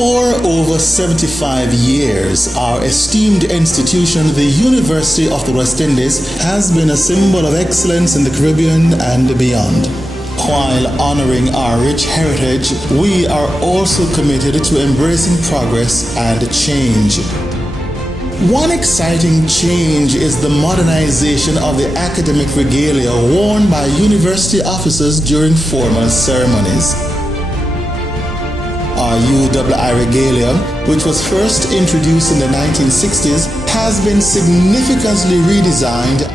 For over 75 years, our esteemed institution, the University of the West Indies, has been a symbol of excellence in the Caribbean and beyond. While honoring our rich heritage, we are also committed to embracing progress and change. One exciting change is the modernization of the academic regalia worn by university officers during formal ceremonies. Our UWI regalia, which was first introduced in the 1960s, has been significantly redesigned.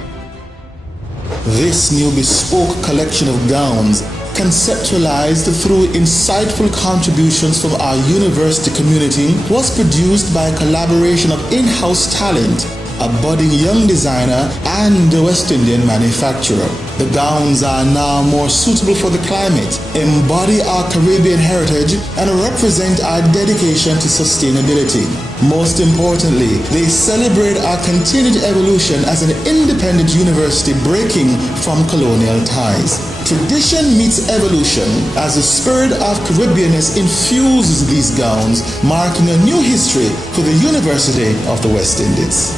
This new bespoke collection of gowns, conceptualized through insightful contributions from our university community, was produced by a collaboration of in-house talent, a budding young designer, and a West Indian manufacturer. The gowns are now more suitable for the climate, embody our Caribbean heritage, and represent our dedication to sustainability. Most importantly, they celebrate our continued evolution as an independent university breaking from colonial ties. Tradition meets evolution as the spirit of Caribbeanness infuses these gowns, marking a new history for the University of the West Indies.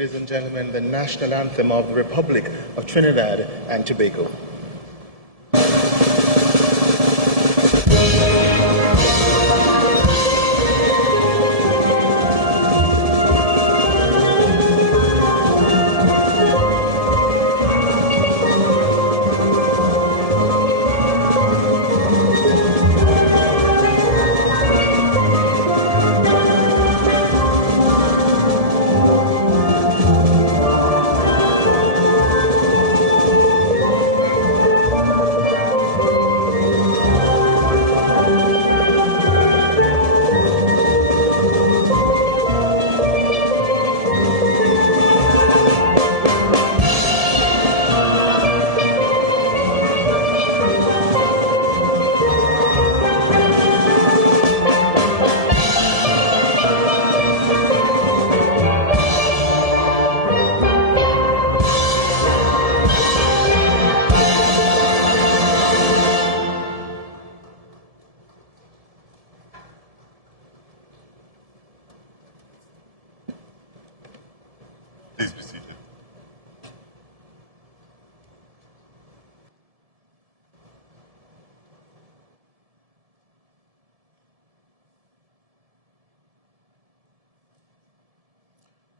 ladies and gentlemen, the national anthem of the Republic of Trinidad and Tobago. Please be seated.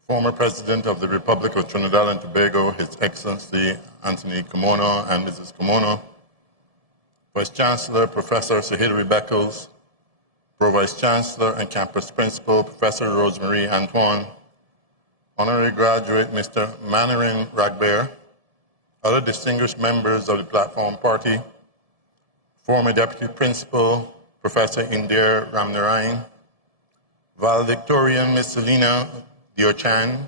Former President of the Republic of Trinidad and Tobago, His Excellency Anthony Kimono and Mrs. Kimono, Vice Chancellor Professor Sahilary Beckles, Pro-Vice Chancellor and Campus Principal Professor Rosemary Antoine, Honorary Graduate Mr. Manarin Ragbear, other distinguished members of the Platform Party, former Deputy Principal Professor Indir Ramnarayan, Valedictorian Ms. Selina Diochan,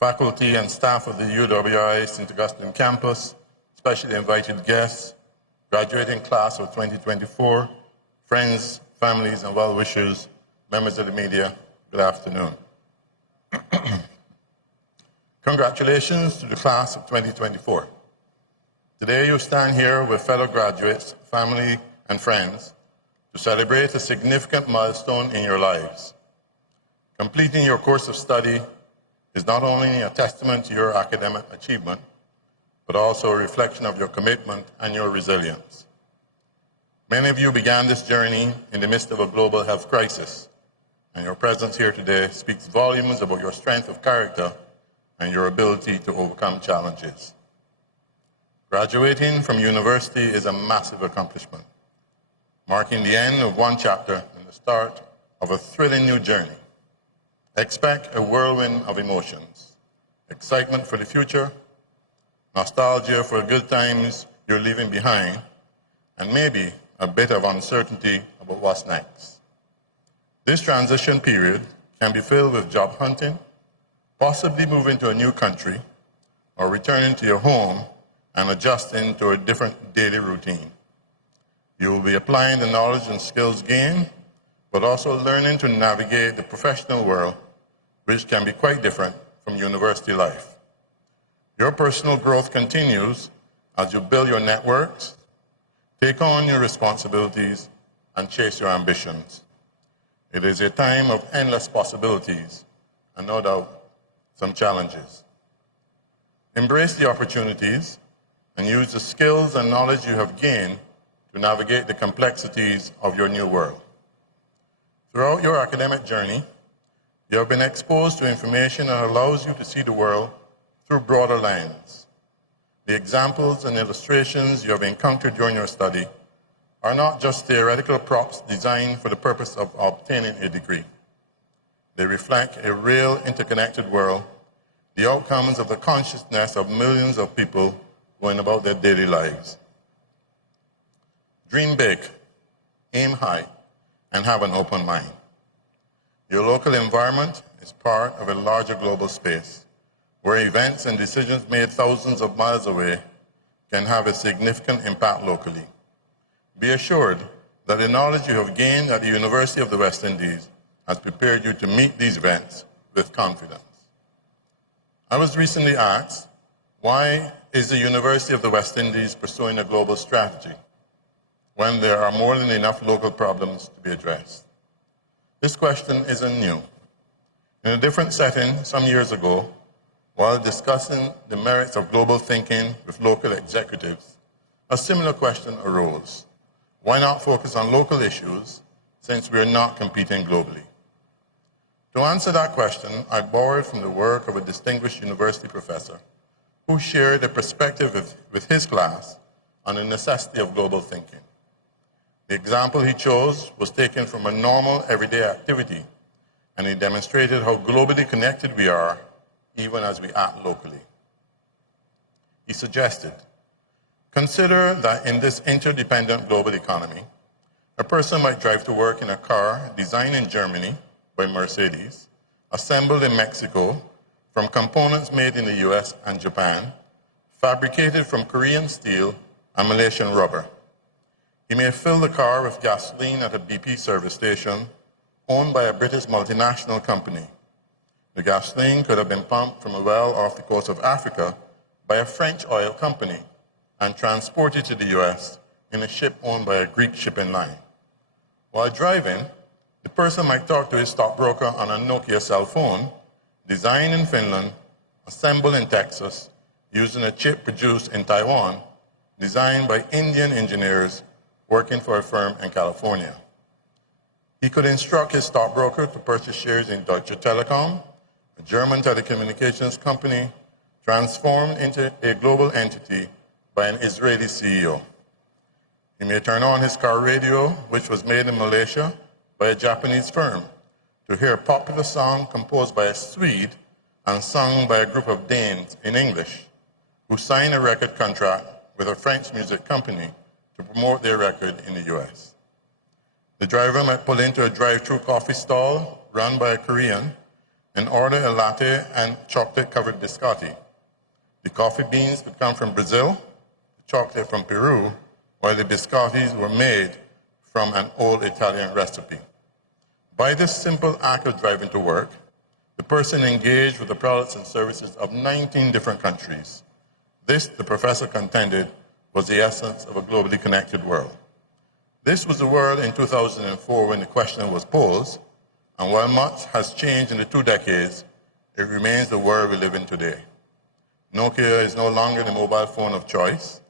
faculty and staff of the UWI St. Augustine campus, specially invited guests, graduating class of 2024, friends, families, and well-wishers, members of the media, good afternoon. Congratulations to the class of 2024. Today you stand here with fellow graduates, family, and friends to celebrate a significant milestone in your lives. Completing your course of study is not only a testament to your academic achievement, but also a reflection of your commitment and your resilience. Many of you began this journey in the midst of a global health crisis, and your presence here today speaks volumes about your strength of character and your ability to overcome challenges. Graduating from university is a massive accomplishment, marking the end of one chapter and the start of a thrilling new journey. Expect a whirlwind of emotions, excitement for the future, nostalgia for good times you're leaving behind, and maybe a bit of uncertainty about what's next. This transition period can be filled with job hunting, possibly moving to a new country, or returning to your home and adjusting to a different daily routine. You will be applying the knowledge and skills gained, but also learning to navigate the professional world, which can be quite different from university life. Your personal growth continues as you build your networks, take on your responsibilities, and chase your ambitions. It is a time of endless possibilities, and no doubt, some challenges. Embrace the opportunities and use the skills and knowledge you have gained to navigate the complexities of your new world. Throughout your academic journey, you have been exposed to information that allows you to see the world through broader lens. The examples and illustrations you have encountered during your study are not just theoretical props designed for the purpose of obtaining a degree. They reflect a real interconnected world, the outcomes of the consciousness of millions of people going about their daily lives. Dream big, aim high, and have an open mind. Your local environment is part of a larger global space where events and decisions made thousands of miles away can have a significant impact locally. Be assured that the knowledge you have gained at the University of the West Indies has prepared you to meet these events with confidence. I was recently asked, why is the University of the West Indies pursuing a global strategy when there are more than enough local problems to be addressed? This question isn't new. In a different setting some years ago, While discussing the merits of global thinking with local executives, a similar question arose. Why not focus on local issues since we are not competing globally? To answer that question, I borrowed from the work of a distinguished university professor who shared a perspective with his class on the necessity of global thinking. The example he chose was taken from a normal everyday activity, and he demonstrated how globally connected we are even as we act locally. He suggested, consider that in this interdependent global economy, a person might drive to work in a car designed in Germany by Mercedes, assembled in Mexico from components made in the US and Japan, fabricated from Korean steel and Malaysian rubber. He may fill the car with gasoline at a BP service station owned by a British multinational company. The gasoline could have been pumped from a well off the coast of Africa by a French oil company and transported to the US in a ship owned by a Greek shipping line. While driving, the person might talk to his stockbroker on a Nokia cell phone, designed in Finland, assembled in Texas, using a chip produced in Taiwan, designed by Indian engineers working for a firm in California. He could instruct his stockbroker to purchase shares in Deutsche Telekom, a German telecommunications company transformed into a global entity by an Israeli CEO. He may turn on his car radio, which was made in Malaysia by a Japanese firm, to hear a popular song composed by a Swede and sung by a group of Danes in English, who signed a record contract with a French music company to promote their record in the US. The driver might pull into a drive-through coffee stall run by a Korean and order a latte and chocolate-covered biscotti. The coffee beans would come from Brazil, the chocolate from Peru, while the biscottis were made from an old Italian recipe. By this simple act of driving to work, the person engaged with the products and services of 19 different countries. This, the professor contended, was the essence of a globally connected world. This was the world in 2004 when the question was posed, and while much has changed in the 2 decades, it remains the world we live in today. Nokia is no longer the mobile phone of choice,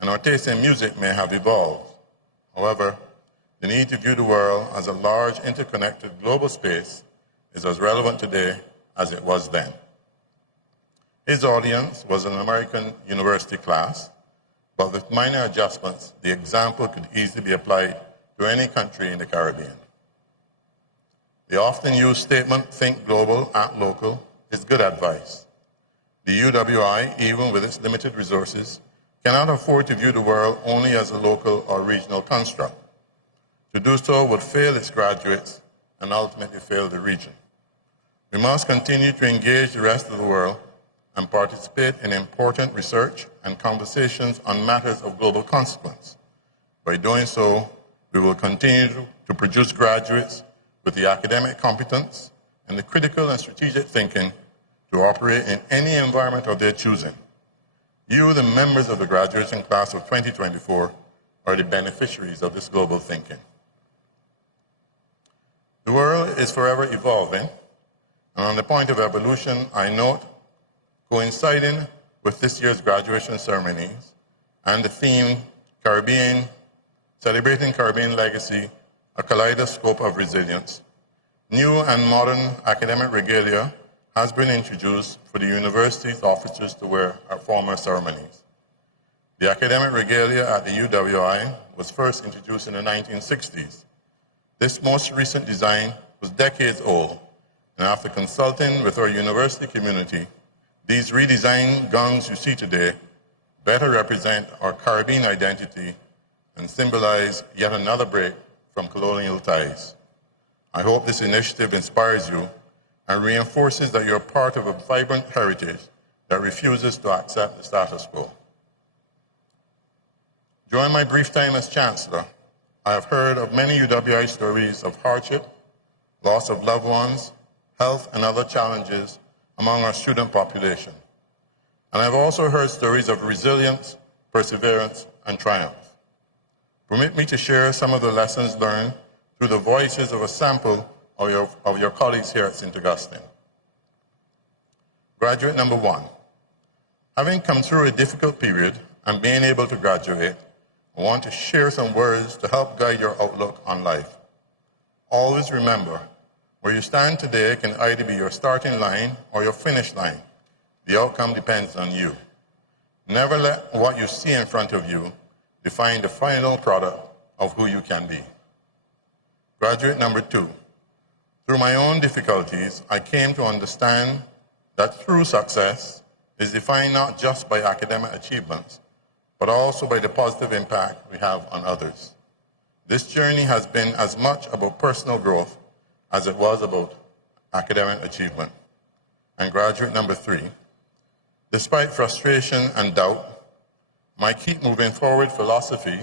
and our taste in music may have evolved. However, the need to view the world as a large, interconnected global space is as relevant today as it was then. His audience was an American university class, but with minor adjustments, the example could easily be applied to any country in the Caribbean. The often used statement, think global, act local, is good advice. The UWI, even with its limited resources, cannot afford to view the world only as a local or regional construct. To do so would fail its graduates and ultimately fail the region. We must continue to engage the rest of the world and participate in important research and conversations on matters of global consequence. By doing so, we will continue to produce graduates with the academic competence and the critical and strategic thinking to operate in any environment of their choosing. You, the members of the graduating class of 2024, are the beneficiaries of this global thinking. The world is forever evolving, and on the point of evolution, I note, coinciding with this year's graduation ceremonies and the theme Caribbean, Celebrating Caribbean Legacy, a Kaleidoscope of Resilience, new and modern academic regalia has been introduced for the university's officers to wear at formal ceremonies. The academic regalia at the UWI was first introduced in the 1960s. This most recent design was decades old, and after consulting with our university community, these redesigned gowns you see today better represent our Caribbean identity and symbolize yet another break from colonial ties. I hope this initiative inspires you and reinforces that you're part of a vibrant heritage that refuses to accept the status quo. During my brief time as Chancellor, I have heard of many UWI stories of hardship, loss of loved ones, health, and other challenges among our student population. And I've also heard stories of resilience, perseverance, and triumph. Permit me to share some of the lessons learned through the voices of a sample of your colleagues here at St. Augustine. Graduate number 1. Having come through a difficult period and being able to graduate, I want to share some words to help guide your outlook on life. Always remember, where you stand today can either be your starting line or your finish line. The outcome depends on you. Never let what you see in front of you define the final product of who you can be. Graduate number 2. Through my own difficulties, I came to understand that true success is defined not just by academic achievements, but also by the positive impact we have on others. This journey has been as much about personal growth as it was about academic achievement. And graduate number 3, despite frustration and doubt, my keep moving forward philosophy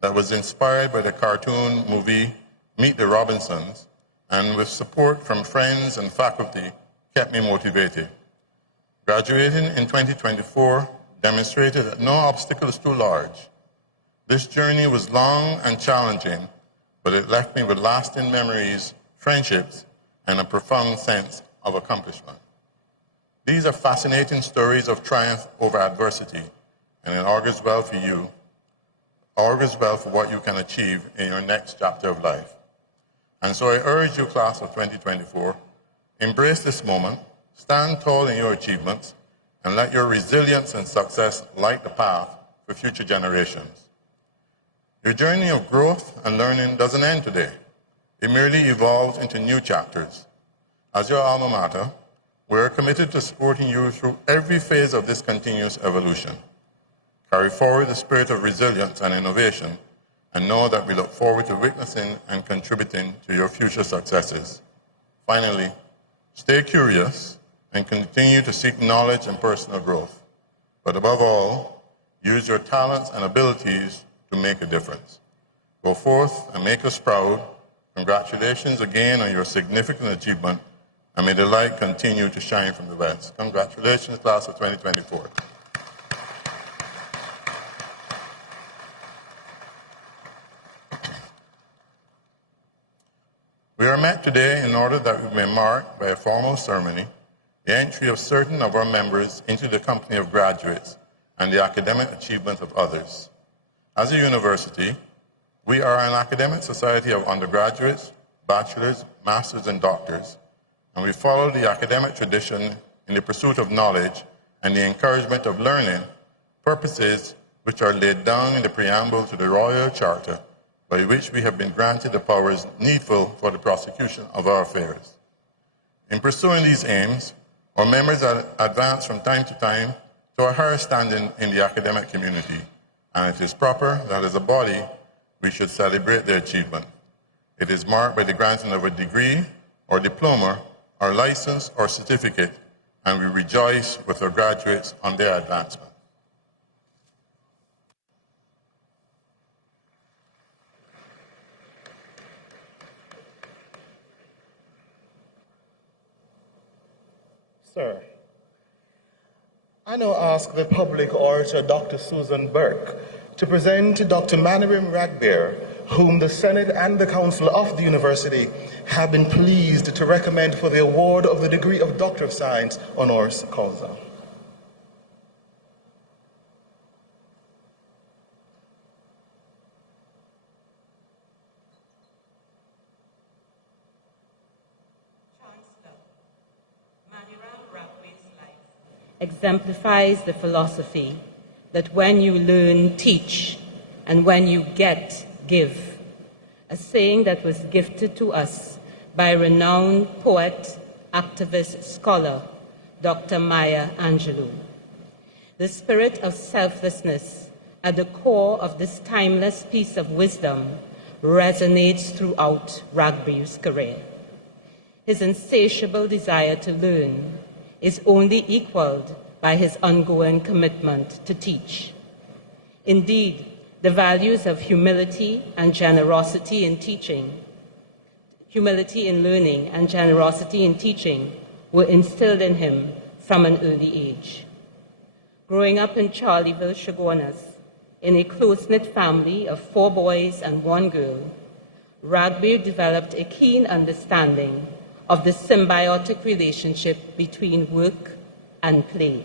that was inspired by the cartoon movie Meet the Robinsons, and with support from friends and faculty, kept me motivated. Graduating in 2024 demonstrated that no obstacle is too large. This journey was long and challenging, but it left me with lasting memories, friendships, and a profound sense of accomplishment. These are fascinating stories of triumph over adversity, and it augurs well for you, augurs well for what you can achieve in your next chapter of life. And so I urge you, class of 2024, embrace this moment, stand tall in your achievements, and let your resilience and success light the path for future generations. Your journey of growth and learning doesn't end today. It merely evolves into new chapters. As your alma mater, we're committed to supporting you through every phase of this continuous evolution. Carry forward the spirit of resilience and innovation, and know that we look forward to witnessing and contributing to your future successes. Finally, stay curious and continue to seek knowledge and personal growth. But above all, use your talents and abilities to make a difference. Go forth and make us proud. Congratulations again on your significant achievement, and may the light continue to shine from the west. Congratulations, class of 2024. We are met today in order that we may mark by a formal ceremony the entry of certain of our members into the company of graduates and the academic achievement of others. As a university, we are an academic society of undergraduates, bachelors, masters, and doctors, and we follow the academic tradition in the pursuit of knowledge and the encouragement of learning, purposes which are laid down in the preamble to the Royal Charter, by which we have been granted the powers needful for the prosecution of our affairs. In pursuing these aims, our members are advanced from time to time to a higher standing in the academic community, and it is proper that as a body, we should celebrate their achievement. It is marked by the granting of a degree or diploma or license or certificate, and we rejoice with our graduates on their advancement. Sir, I now ask the public orator, Dr. Susan Burke, to present Dr. Manirim Ragbear, whom the Senate and the Council of the University have been pleased to recommend for the award of the degree of Doctor of Science honoris causa. Exemplifies the philosophy that when you learn, teach, and when you get, give. A saying that was gifted to us by renowned poet, activist, scholar, Dr. Maya Angelou. The spirit of selflessness at the core of this timeless piece of wisdom resonates throughout Ragbear's career. His insatiable desire to learn is only equaled by his ongoing commitment to teach. Indeed, the values of humility and generosity in teaching, humility in learning and generosity in teaching were instilled in him from an early age. Growing up in Charleville, Chaguanas, in a close-knit family of 4 boys and 1 girl, Ragbear developed a keen understanding of the symbiotic relationship between work, and play.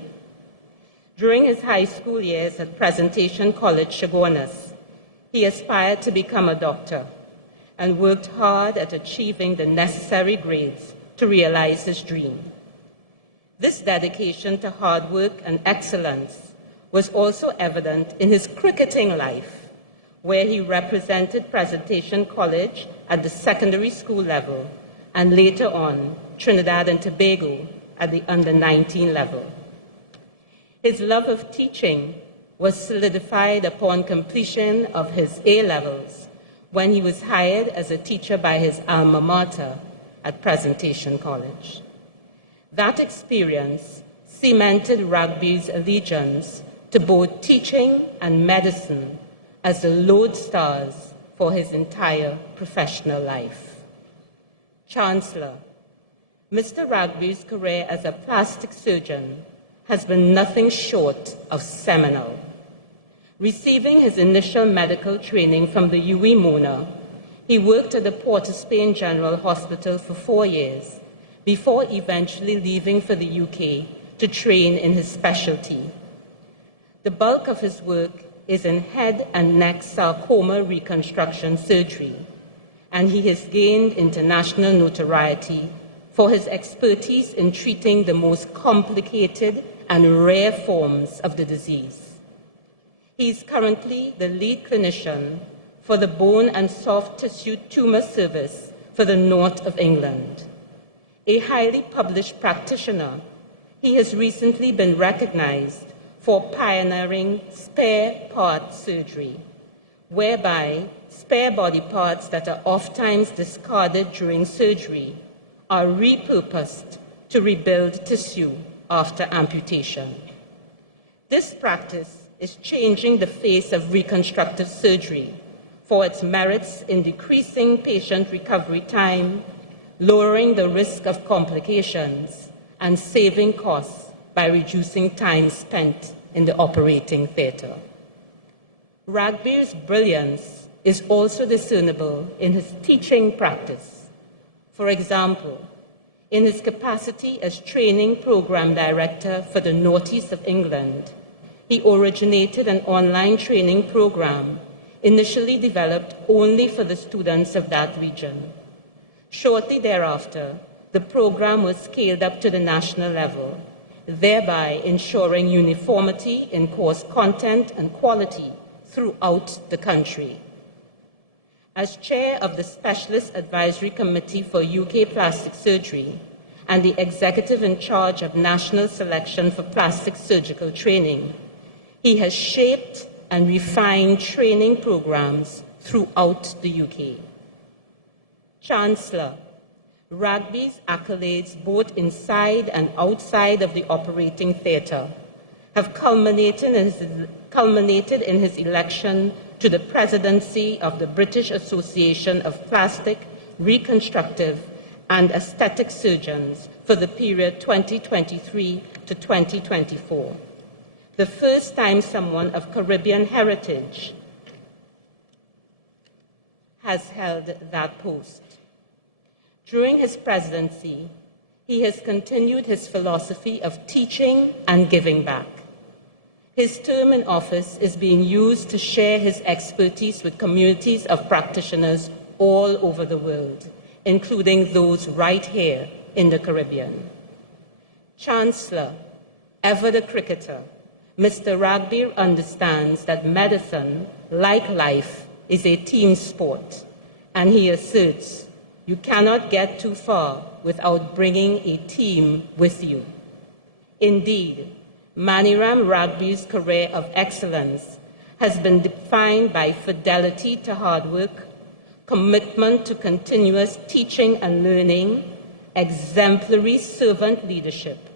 During his high school years at Presentation College, Chaguanas, he aspired to become a doctor and worked hard at achieving the necessary grades to realize his dream. This dedication to hard work and excellence was also evident in his cricketing life, where he represented Presentation College at the secondary school level and later on Trinidad and Tobago at the under-19 level. His love of teaching was solidified upon completion of his A-levels when he was hired as a teacher by his alma mater at Presentation College. That experience cemented Rugby's allegiance to both teaching and medicine as the lodestars for his entire professional life. Chancellor, Mr. Rugby's career as a plastic surgeon has been nothing short of seminal. Receiving his initial medical training from the UWITV, he worked at the Port of Spain General Hospital for 4 years before eventually leaving for the UK to train in his specialty. The bulk of his work is in head and neck sarcoma reconstruction surgery, and he has gained international notoriety for his expertise in treating the most complicated and rare forms of the disease. He is currently the lead clinician for the Bone and Soft Tissue Tumor Service for the North of England. A highly published practitioner, he has recently been recognized for pioneering spare part surgery, whereby spare body parts that are oftentimes discarded during surgery are repurposed to rebuild tissue after amputation. This practice is changing the face of reconstructive surgery for its merits in decreasing patient recovery time, lowering the risk of complications, and saving costs by reducing time spent in the operating theatre. Rugby's brilliance is also discernible in his teaching practice. For example, in his capacity as training program director for the Northeast of England, he originated an online training program initially developed only for the students of that region. Shortly thereafter, the program was scaled up to the national level, thereby ensuring uniformity in course content and quality throughout the country. As chair of the Specialist Advisory Committee for UK Plastic Surgery and the executive in charge of National Selection for Plastic Surgical Training, he has shaped and refined training programs throughout the UK. Chancellor, Rugby's accolades both inside and outside of the operating theatre have culminated in his election to the presidency of the British Association of Plastic, Reconstructive and Aesthetic Surgeons for the period 2023 to 2024, the first time someone of Caribbean heritage has held that post. During his presidency, he has continued his philosophy of teaching and giving back. His term in office is being used to share his expertise with communities of practitioners all over the world, including those right here in the Caribbean. Chancellor, ever the cricketer, Mr. Rugby understands that medicine, like life, is a team sport, and he asserts you cannot get too far without bringing a team with you. Indeed, Maniram Rugby's career of excellence has been defined by fidelity to hard work, commitment to continuous teaching and learning, exemplary servant leadership,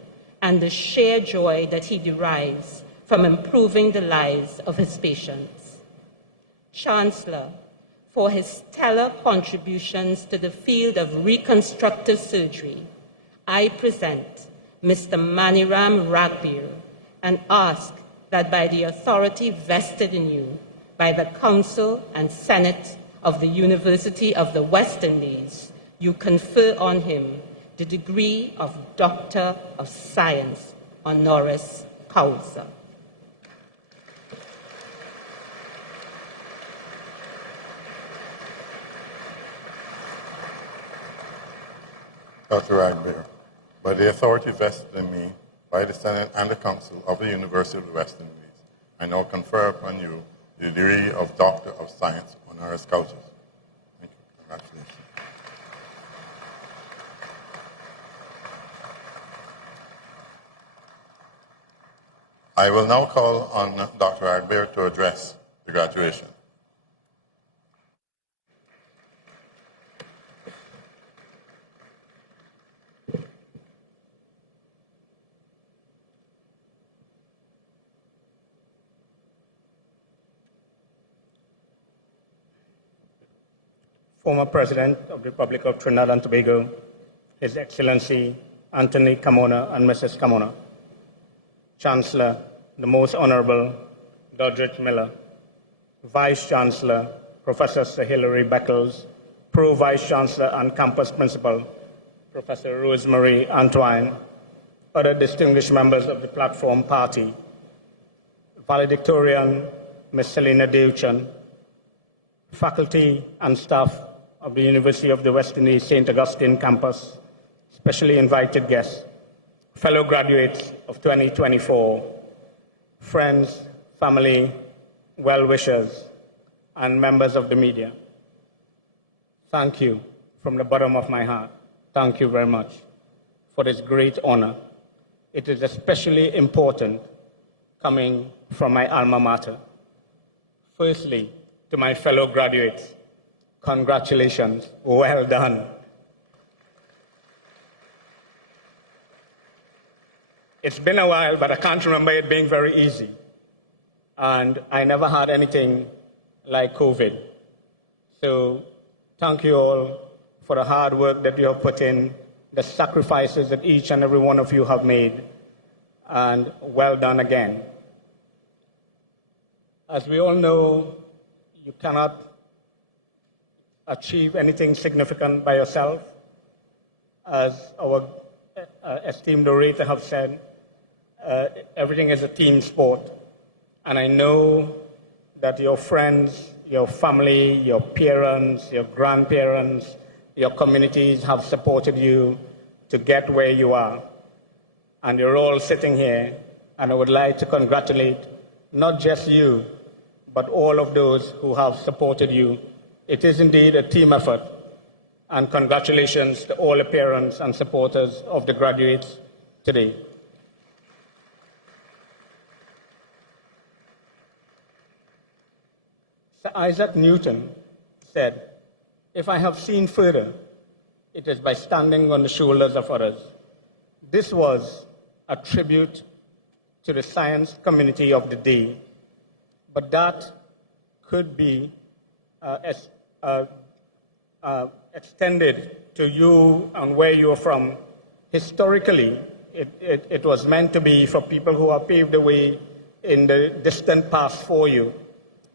and the sheer joy that he derives from improving the lives of his patients. Chancellor, for his stellar contributions to the field of reconstructive surgery, I present Mr. Maniram Rugby and ask that by the authority vested in you by the Council and Senate of the University of the West Indies, you confer on him the degree of Doctor of Science honoris causa. Dr. Ragbear, by the authority vested in me by the Senate and the Council of the University of the West Indies, I now confer upon you the degree of Doctor of Science honoris causa. Thank you. Congratulations. I will now call on Dr. Ragbear to address the graduation. Former President of the Republic of Trinidad and Tobago, His Excellency Anthony Carmona and Mrs. Carmona, Chancellor, the Most Honorable Doddridge Miller, Vice Chancellor, Professor Sir Hilary Beckles, Pro Vice Chancellor and Campus Principal, Professor Rosemary Antoine, other distinguished members of the Platform Party, valedictorian Ms. Selena Deuchan, faculty and staff of the University of the West Indies St. Augustine campus, specially invited guests, fellow graduates of 2024, friends, family, well-wishers, and members of the media. Thank you from the bottom of my heart. Thank you very much for this great honor. It is especially important coming from my alma mater. Firstly, to my fellow graduates, congratulations, well done. It's been a while, but I can't remember it being very easy. And I never had anything like COVID. So thank you all for the hard work that you have put in, the sacrifices that each and every one of you have made, and well done again. As we all know, you cannot achieve anything significant by yourself. As our esteemed orator have said, everything is a team sport. And I know that your friends, your family, your parents, your grandparents, your communities have supported you to get where you are. And you're all sitting here, and I would like to congratulate not just you, but all of those who have supported you. It is indeed a team effort, and congratulations to all the parents and supporters of the graduates today. Sir Isaac Newton said, "If I have seen further, it is by standing on the shoulders of others." This was a tribute to the science community of the day, but that could be extended to you and where you are from. Historically, it was meant to be for people who have paved the way in the distant past for you.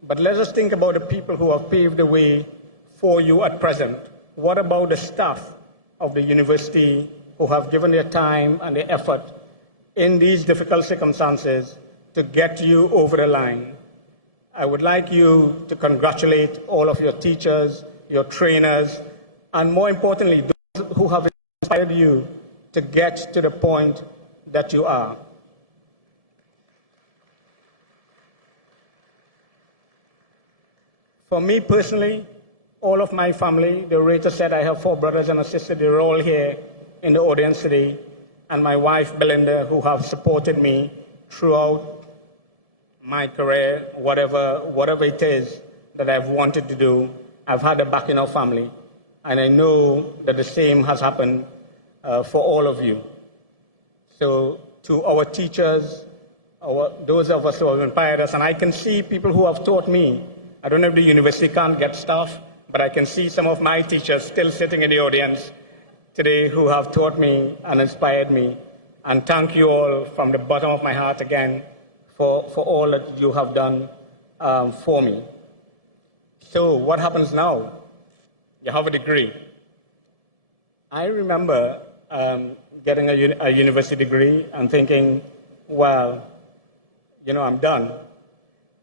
But let us think about the people who have paved the way for you at present. What about the staff of the university who have given their time and their effort in these difficult circumstances to get you over the line? I would like you to congratulate all of your teachers, your trainers, and more importantly, those who have inspired you to get to the point that you are. For me personally, all of my family, the orator said I have 4 brothers and a sister, they're all here in the audience today, and my wife, Belinda, who have supported me throughout my career, whatever it is that I've wanted to do. I've had a backing of family, and I know that the same has happened for all of you. So to our teachers, those of us who have inspired us, and I can see people who have taught me. I don't know if the university can't get staff, but I can see some of my teachers still sitting in the audience today who have taught me and inspired me. And thank you all from the bottom of my heart again for all that you have done for me. So what happens now? You have a degree. I remember getting a university degree and thinking well, I'm done.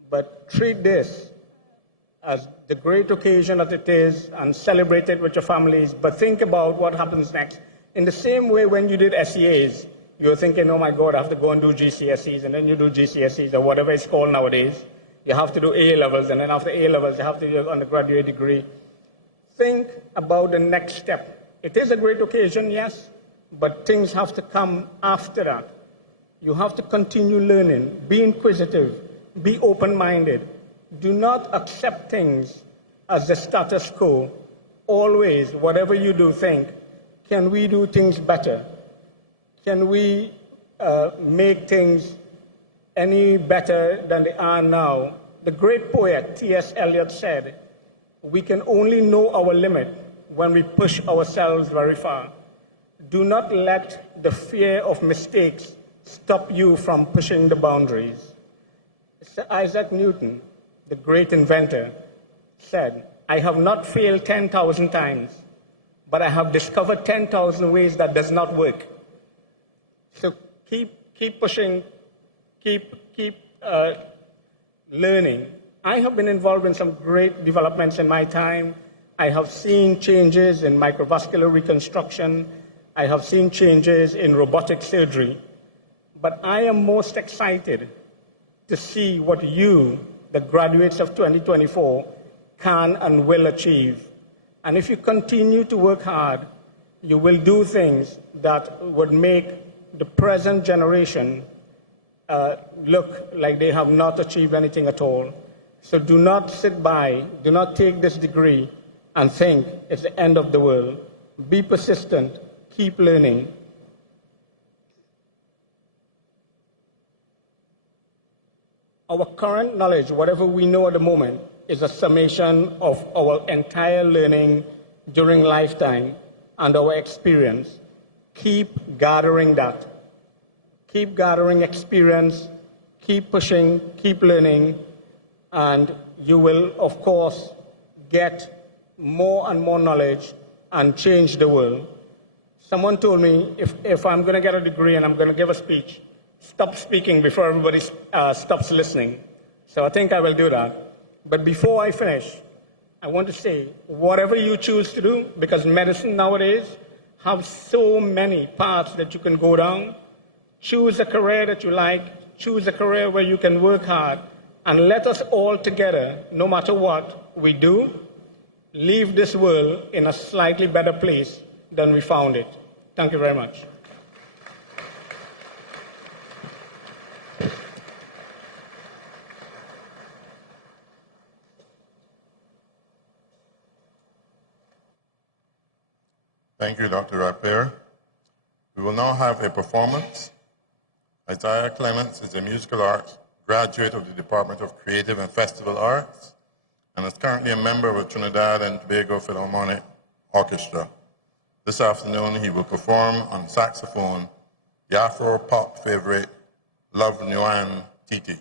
But treat this as the great occasion that it is and celebrate it with your families, but think about what happens next. In the same way when you did SEAs, you're thinking, oh my God, I have to go and do GCSEs, and then you do GCSEs or whatever it's called nowadays. You have to do A-levels, and then after A-levels, you have to do an undergraduate degree. Think about the next step. It is a great occasion, yes, but things have to come after that. You have to continue learning, be inquisitive, be open-minded. Do not accept things as the status quo. Always, whatever you do, think, can we do things better? Can we make things any better than they are now? The great poet T.S. Eliot said, we can only know our limit when we push ourselves very far. Do not let the fear of mistakes stop you from pushing the boundaries. Sir Isaac Newton, the great inventor, said, I have not failed 10,000 times, but I have discovered 10,000 ways that does not work. So keep pushing, keep learning. I have been involved in some great developments in my time. I have seen changes in microvascular reconstruction. I have seen changes in robotic surgery. But I am most excited to see what you, the graduates of 2024, can and will achieve. And if you continue to work hard, you will do things that would make the present generation look like they have not achieved anything at all. So do not sit by, do not take this degree and think it's the end of the world. Be persistent, keep learning. Our current knowledge, whatever we know at the moment, is a summation of our entire learning during lifetime and our experience. Keep gathering that. Keep gathering experience, keep pushing, keep learning, and you will, of course, get more and more knowledge and change the world. Someone told me, if I'm going to get a degree and I'm going to give a speech, stop speaking before everybody stops listening. So I think I will do that. But before I finish, I want to say, whatever you choose to do, because medicine nowadays has so many paths that you can go down, choose a career that you like, choose a career where you can work hard, and let us all together, no matter what we do, leave this world in a slightly better place than we found it. Thank you very much. Thank you, Dr. Rapper. We will now have a performance. Isaiah Clements is a musical arts graduate of the Department of Creative and Festival Arts and is currently a member of the Trinidad and Tobago Philharmonic Orchestra. This afternoon, he will perform on saxophone the Afro-pop favorite, Love Nguyen Titi.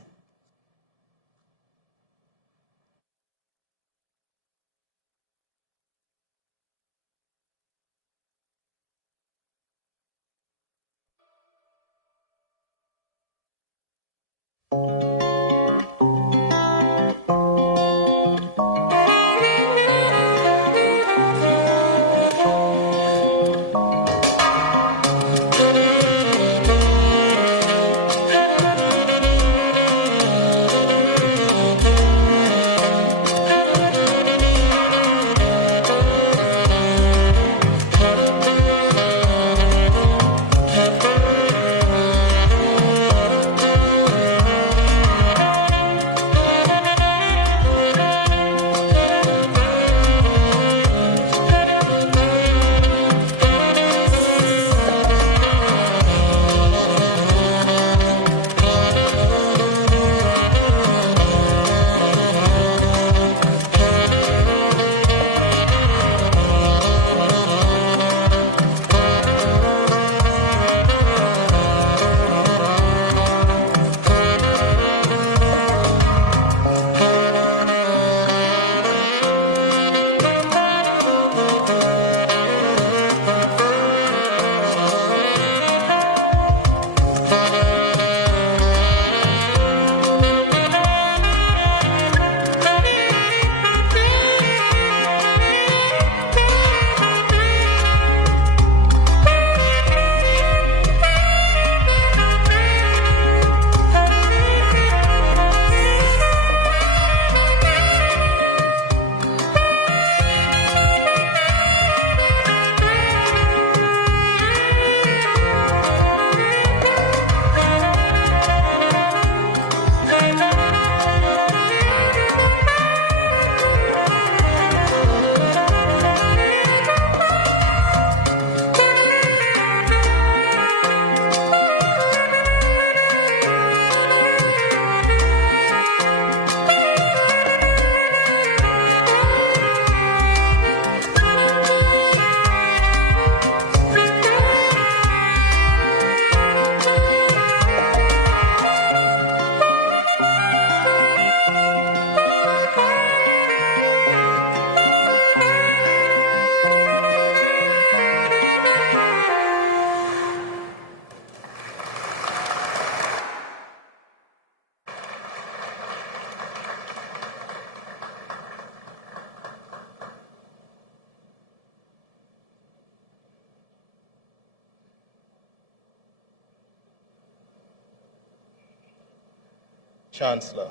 Chancellor,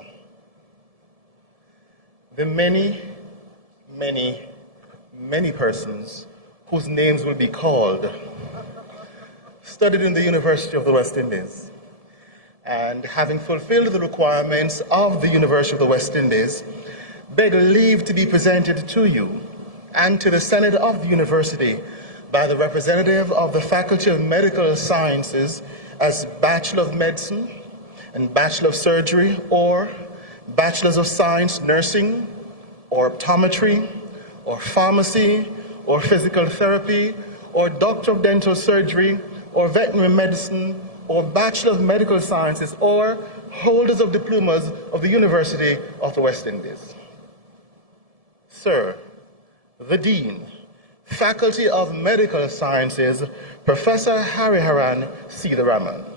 the many, many, many persons whose names will be called studied in the University of the West Indies, and having fulfilled the requirements of the University of the West Indies, beg leave to be presented to you and to the Senate of the University by the representative of the Faculty of Medical Sciences as Bachelor of Medicine and Bachelor of Surgery, or Bachelors of Science Nursing, or Optometry, or Pharmacy, or Physical Therapy, or Doctor of Dental Surgery, or Veterinary Medicine, or Bachelor of Medical Sciences, or holders of diplomas of the University of the West Indies. Sir, the Dean, Faculty of Medical Sciences, Professor Hariharan Sitharaman.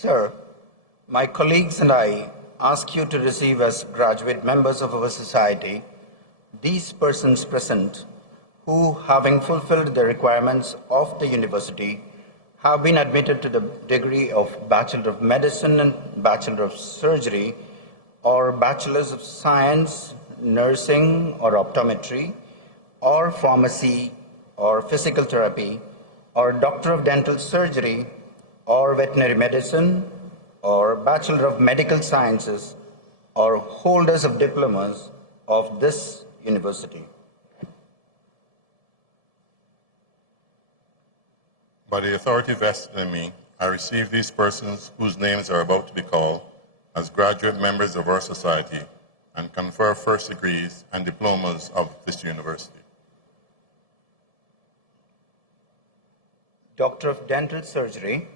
Sir, my colleagues and I ask you to receive as graduate members of our society these persons present who, having fulfilled the requirements of the university, have been admitted to the degree of Bachelor of Medicine and Bachelor of Surgery, or Bachelors of Science, Nursing or Optometry, or Pharmacy or Physical Therapy, or Doctor of Dental Surgery, or Veterinary Medicine, or Bachelor of Medical Sciences, or holders of diplomas of this university. By the authority vested in me, I receive these persons whose names are about to be called as graduate members of our society and confer first degrees and diplomas of this university. Doctor of Dental Surgery,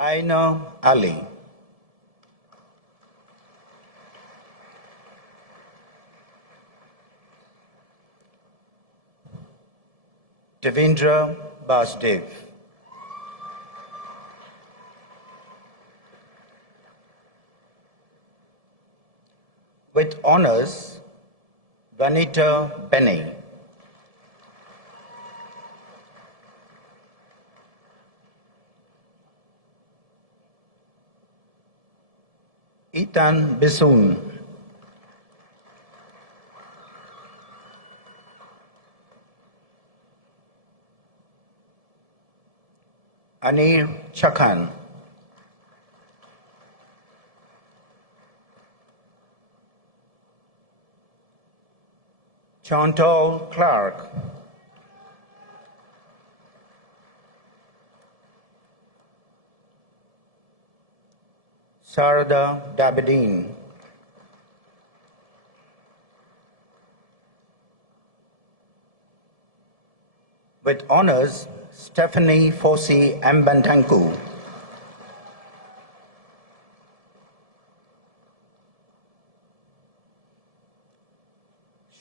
Aina Ali. Devendra Basdev. With honors, Vanita Benny. Ethan Bisoon. Anir Chakan. Chantal Clark. Sarada Dabedin. With honors, Stephanie Fosi Mbantanku.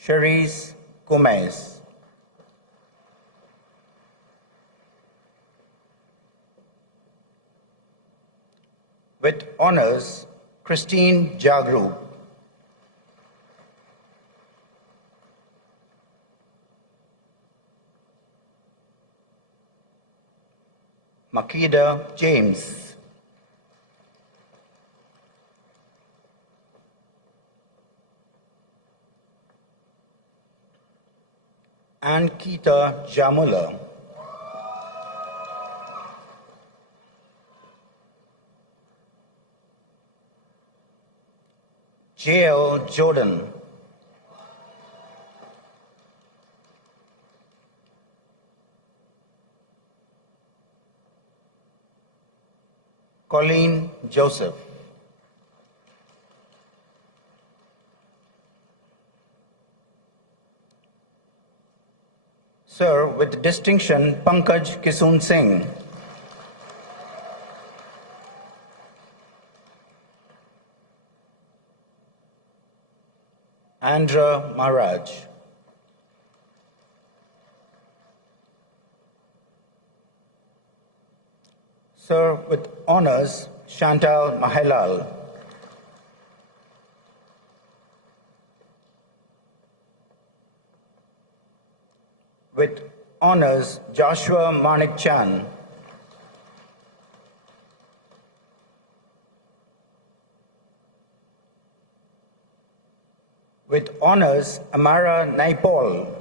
Cherise Gomez. With honors, Christine Jagru. Makeda James. Ankita Jamula. J.L. Jordan. Colleen Joseph. Sir, with distinction, Pankaj Kisun Singh. Andhra Maharaj. Sir, with honors, Chantal Mahelal. With honors, Joshua Manik Chan. With honors, Amara Naipol.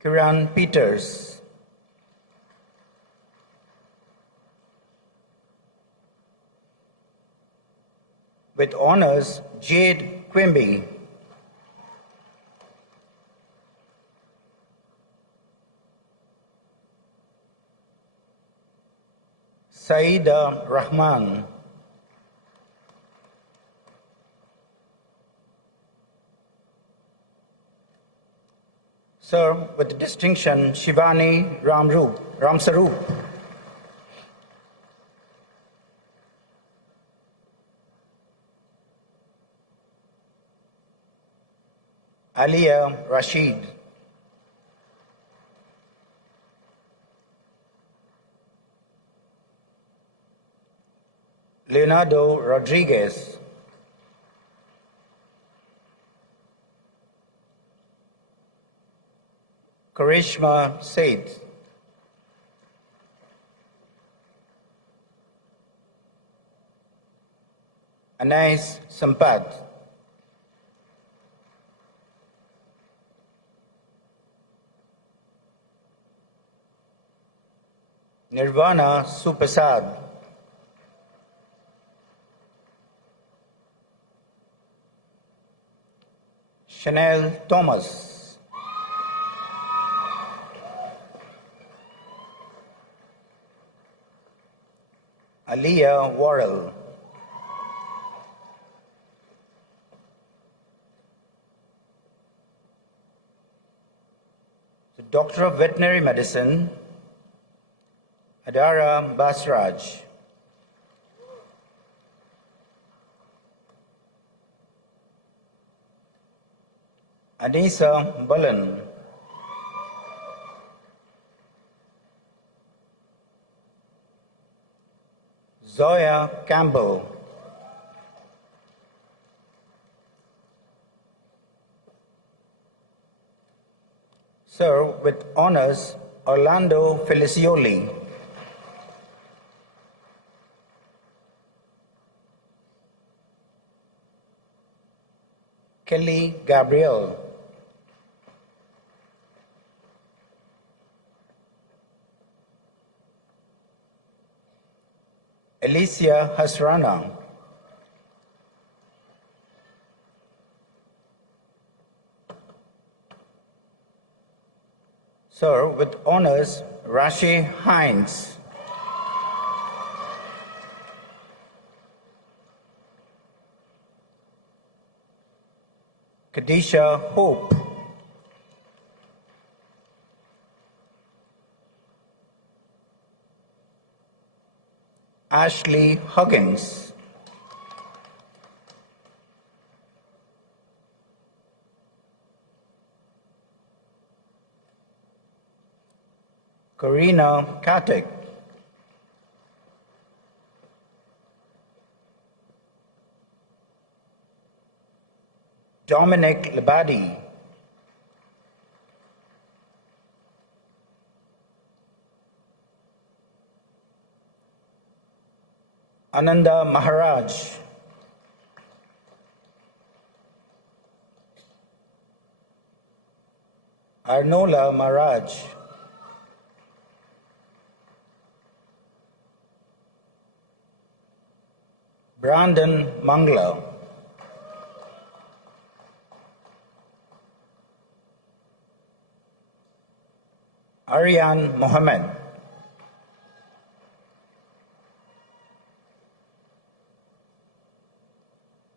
Kiran Peters. With honors, Jade Quimby. Saida Rahman. Sir, with distinction, Shivani Ramsarup. Alia Rashid. Leonardo Rodriguez. Karishma Said. Anais Sampat. Nirvana Supasad. Chanel Thomas. Aliyah Worrell. The Doctor of Veterinary Medicine, Adara Basraj. Anisa Balan. Zoya Campbell. Sir, with honors, Orlando Felicioli. Kelly Gabriel. Alicia Hasrana. Sir, with honors, Rashi Hines. Kadisha Hope. Ashley Huggins. Karina Katic. Dominic Labadi. Ananda Maharaj. Arnola Maharaj. Brandon Mangla. Aryan Mohammed.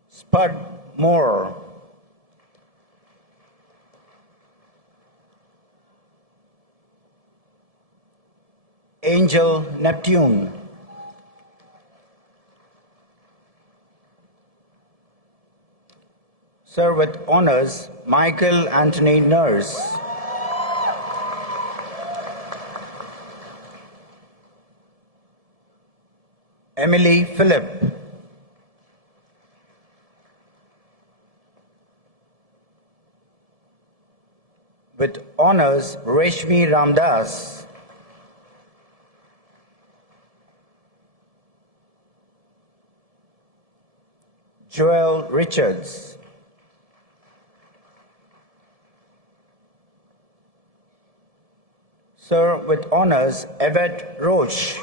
Spud Moore. Angel Neptune. Sir, with honors, Michael Anthony Nurse. Emily Phillip. With honors, Reshmi Ramdas. Joel Richards. Sir, with honors, Yvette Roche.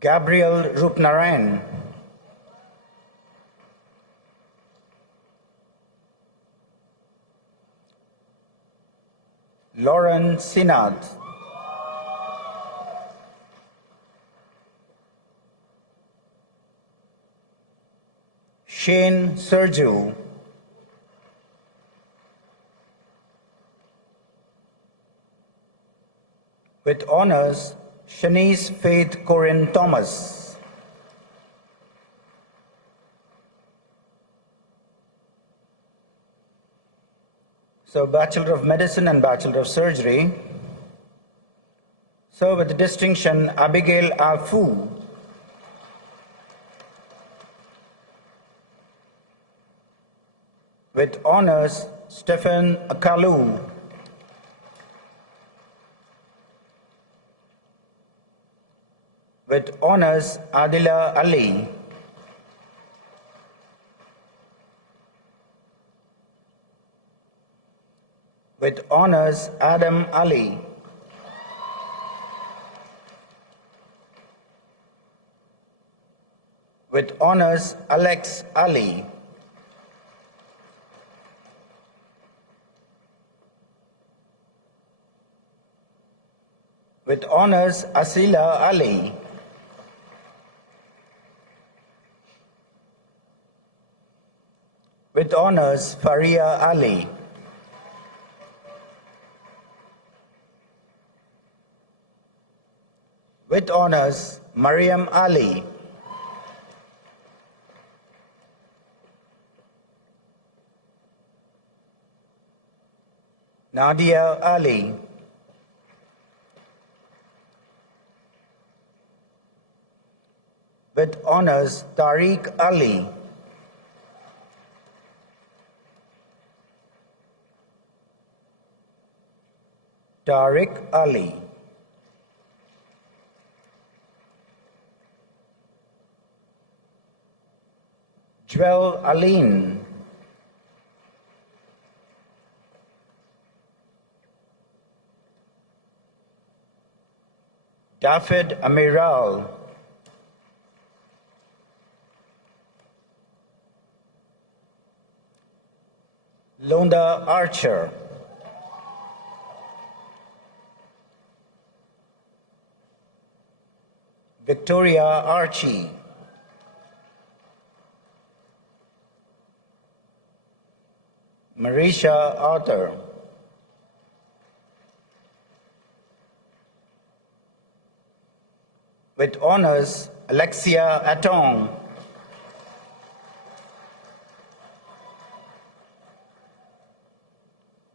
Gabriel Rupnarayan. Lauren Sinath. Shane Sergio. With honors, Shanice Faith Corinne Thomas. So, Bachelor of Medicine and Bachelor of Surgery. So, with distinction, Abigail Afu. With honors, Stephen Akalu. With honors, Adila Ali. With honors, Adam Ali. With honors, Alex Ali. With honors, Asila Ali. With honors, Faria Ali. With honors, Mariam Ali. Nadia Ali. With honors, Tariq Ali. Tariq Ali. Jewel Aline. David Amiral. Londa Archer. Victoria Archie. Marisha Arthur. With honors, Alexia Atong.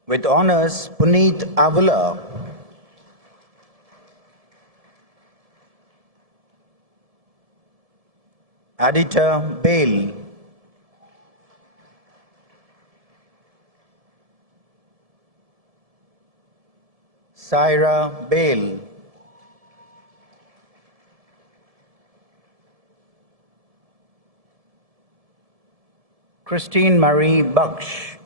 With honors, Puneet Avula. Adita Bale. Syra Bale. Christine Marie Baksh.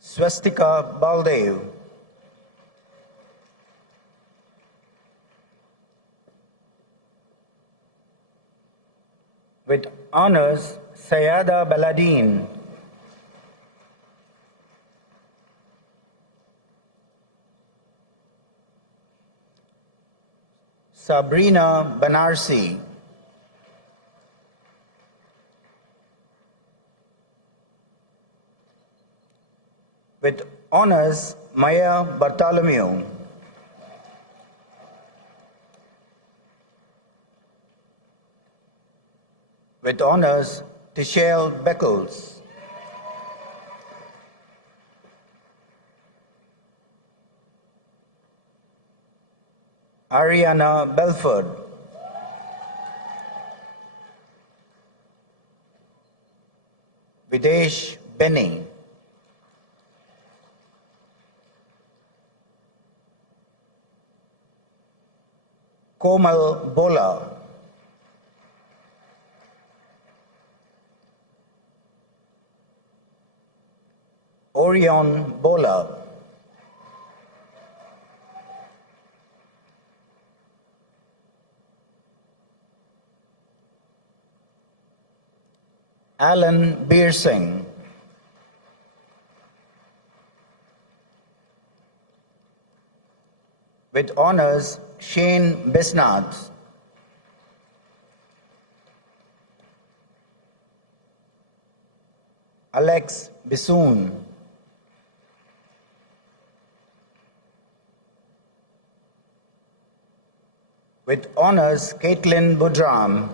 Swastika Baldev. With honors, Sayada Baladin. Sabrina Banarsi. With honors, Maya Bartholomew. With honors, Tichelle Beckles. Ariana Belford. Videsh Benny. Komal Bola. Orion Bola. Alan Beersing. With honors, Shane Besnath. Alex Bissoon. With honors, Caitlin Budram.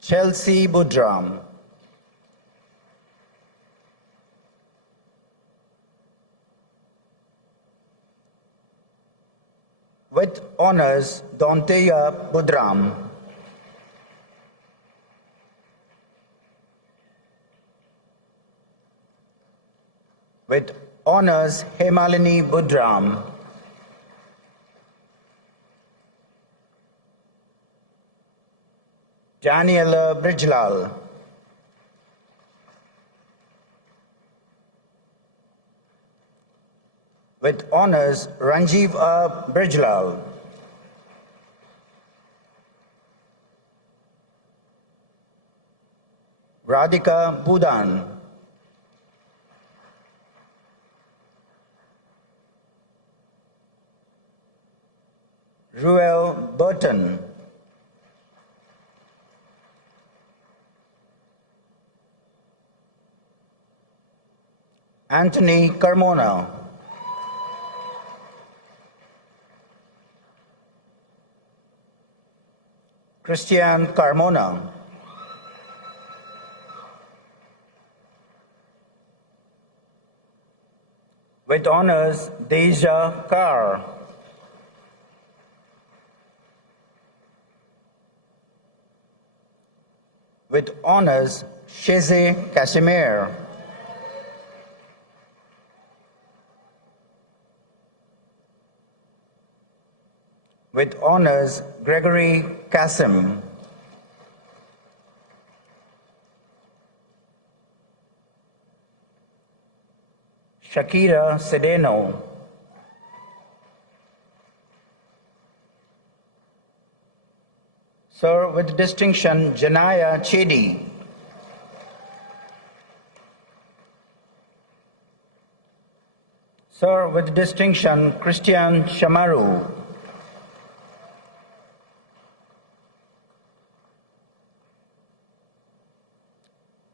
Chelsea Budram. With honors, Donteya Budram. With honors, Hemalini Budram. Daniela Bridgelal. With honors, Ranjiv Bridgelal. Radhika Budan. Ruel Burton. Anthony Carmona. Christian Carmona. With honors, Deja Carr. With honors, Sheze Casimir. With honors, Gregory Kasim. Shakira Sedeno. Sir with distinction, Janaya Chedi. Sir with distinction, Christian Shamaru.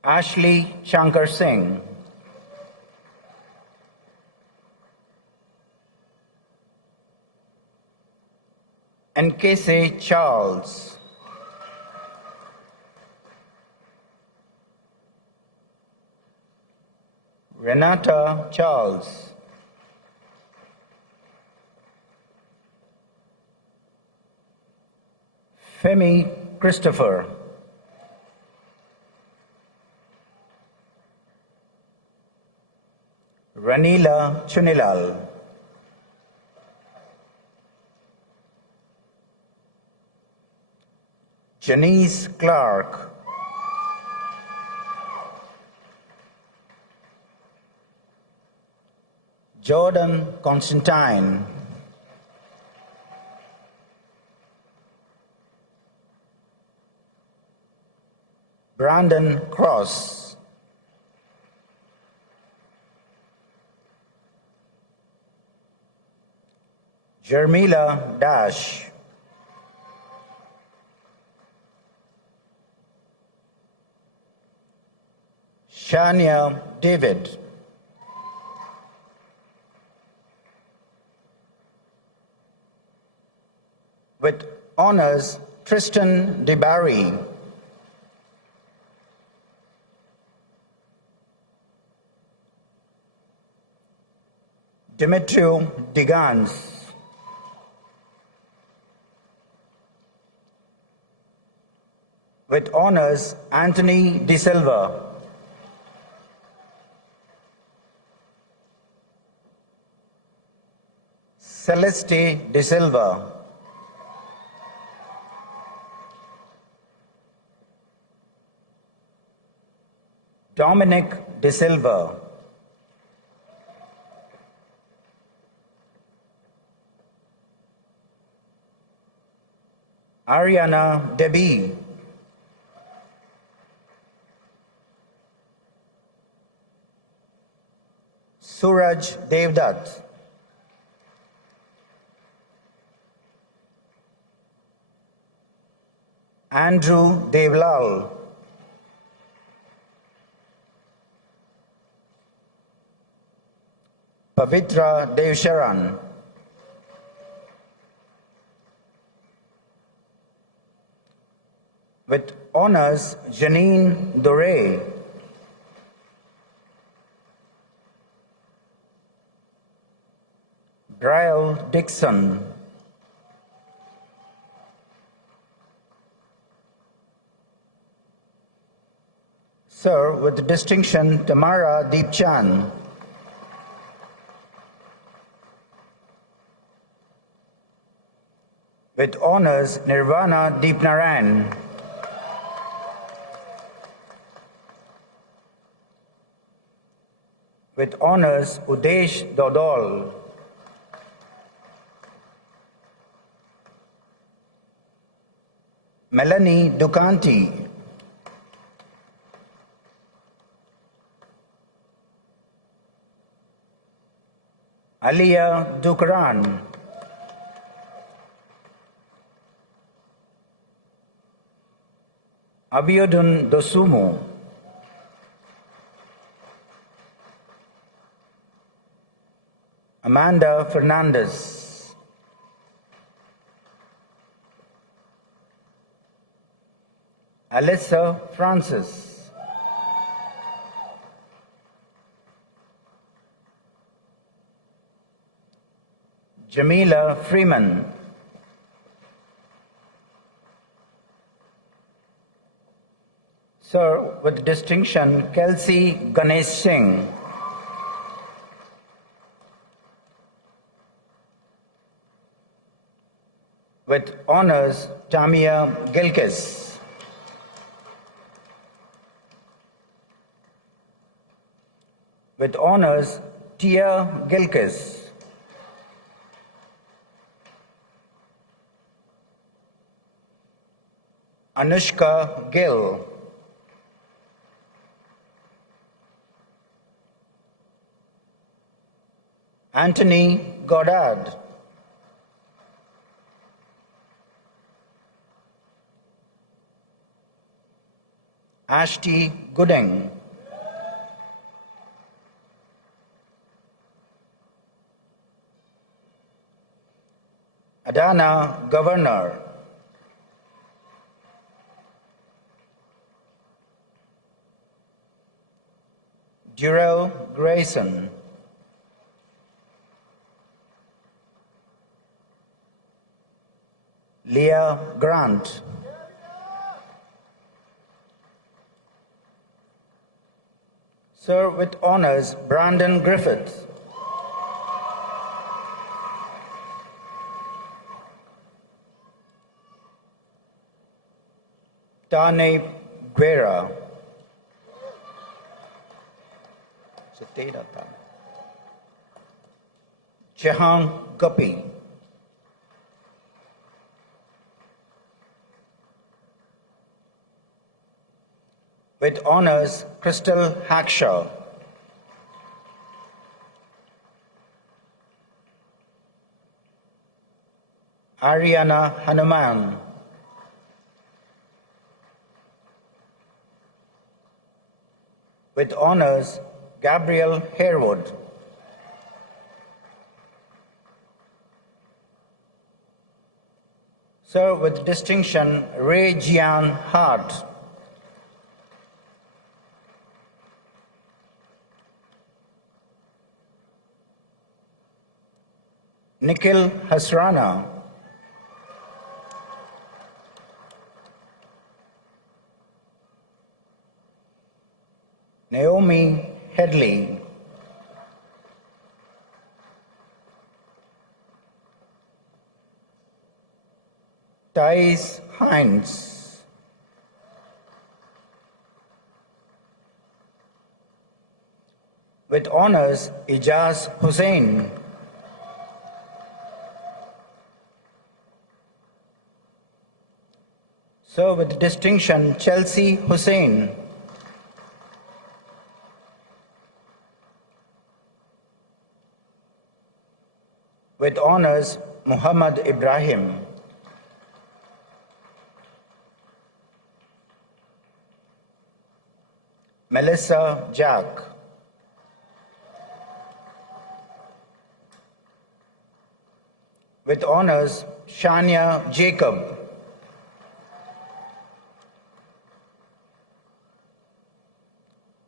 Ashley Shankar Singh. Nkese Charles. Renata Charles. Femi Christopher. Ranila Chunilal. Janice Clark. Jordan Constantine. Brandon Cross. Jermila Dash. Shania David. With honors, Tristan DeBarry. Demetrio Digans. With honors, Anthony De Silva. Celeste De Silva. Dominic De Silva. Ariana Debbie. Suraj Devdutt. Andrew Devlal. Pavitra Devsharan. With honors, Janine Dore. Brielle Dixon. Sir, with distinction, Tamara Deepchan. With honors, Nirvana Deepnaran. With honors, Udesh Dodol. Melanie Ducanti. Alia Dukran. Abiodun Dosumu. Amanda Fernandez. Alyssa Francis. Jamila Freeman. Sir, with distinction, Kelsey Ganesh Singh. With honors, Tamia Gilkis. With honors, Tia Gilkis. Anushka Gill. Anthony Goddard. Ashti Gooding. Adana Governor. Durrell Grayson. Leah Grant. Sir, with honors, Brandon Griffith. Tane Guerra. Jahan Guppy. With honors, Crystal Hackshaw. Ariana Hanuman. With honors, Gabriel Harewood. Sir, with distinction, Ray Gian Hart. Nikhil Hasrana. Naomi Headley. Thais Hines. With honors, Ijaz Hussain. Sir, with distinction, Chelsea Hussain. With honors, Muhammad Ibrahim. Melissa Jack. With honors, Shania Jacob.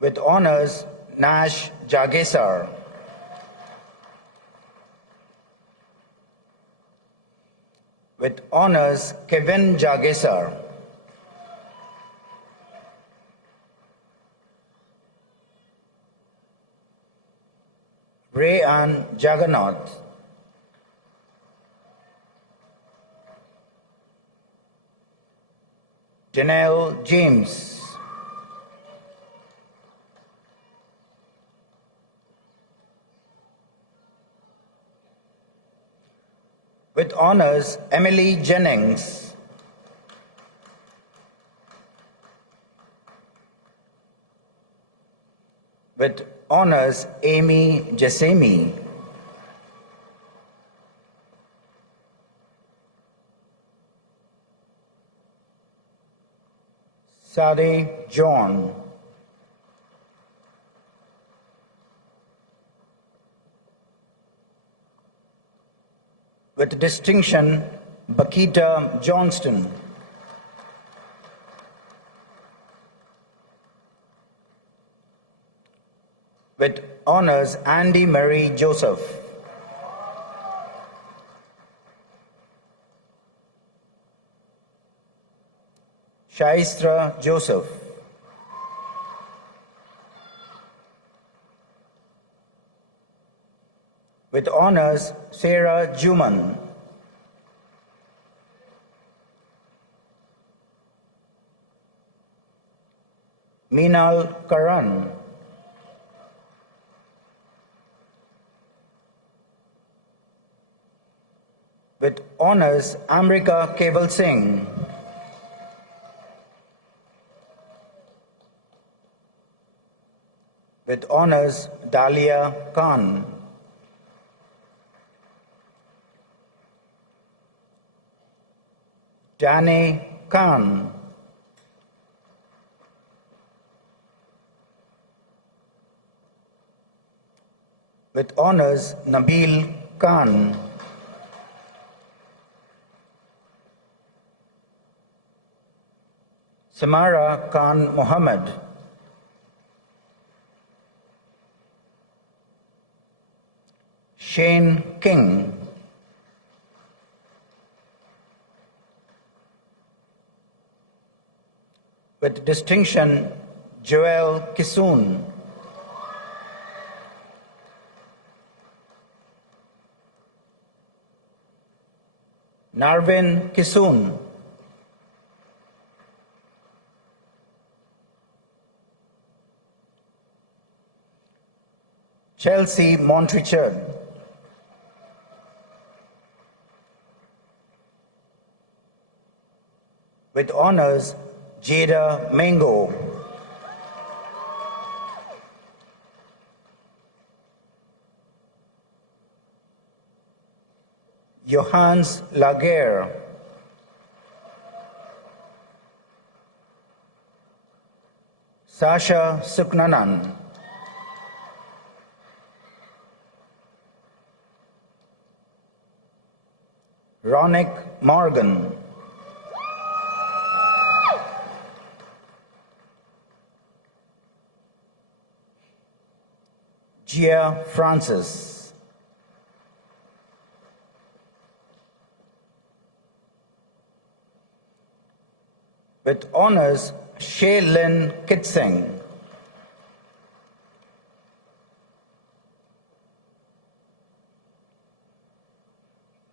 With honors, Nash Jagesar. With honors, Kevin Jagesar. Ray-Ann Jagannath. Janelle James. With honors, Emily Jennings. With honors, Amy Jasemi. Sade John. With distinction, Bakita Johnston. With honors, Andy Marie Joseph. Shaistra Joseph. With honors, Sarah Juman. Meenal Karan. With honors, Amrika Keval Singh. With honors, Dalia Khan. Dane Khan. With honors, Nabil Khan. Samara Khan Mohammed. Shane King. With distinction, Joel Kisoon. Narvin Kisoon. Chelsea Montrichard. With honors, Jada Mango. Johannes Laguerre. Sasha Suknanan, Ronick Morgan, Gia Francis, with honors Shaylin Kitsing,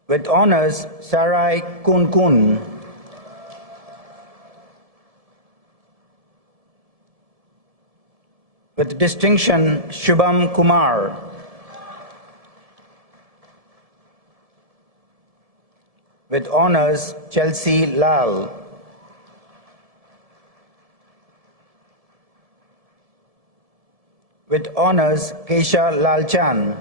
with honors Sarai Kun Kun, with distinction Shubham Kumar, with honors Chelsea Lal, with honors Kesha Lalchan,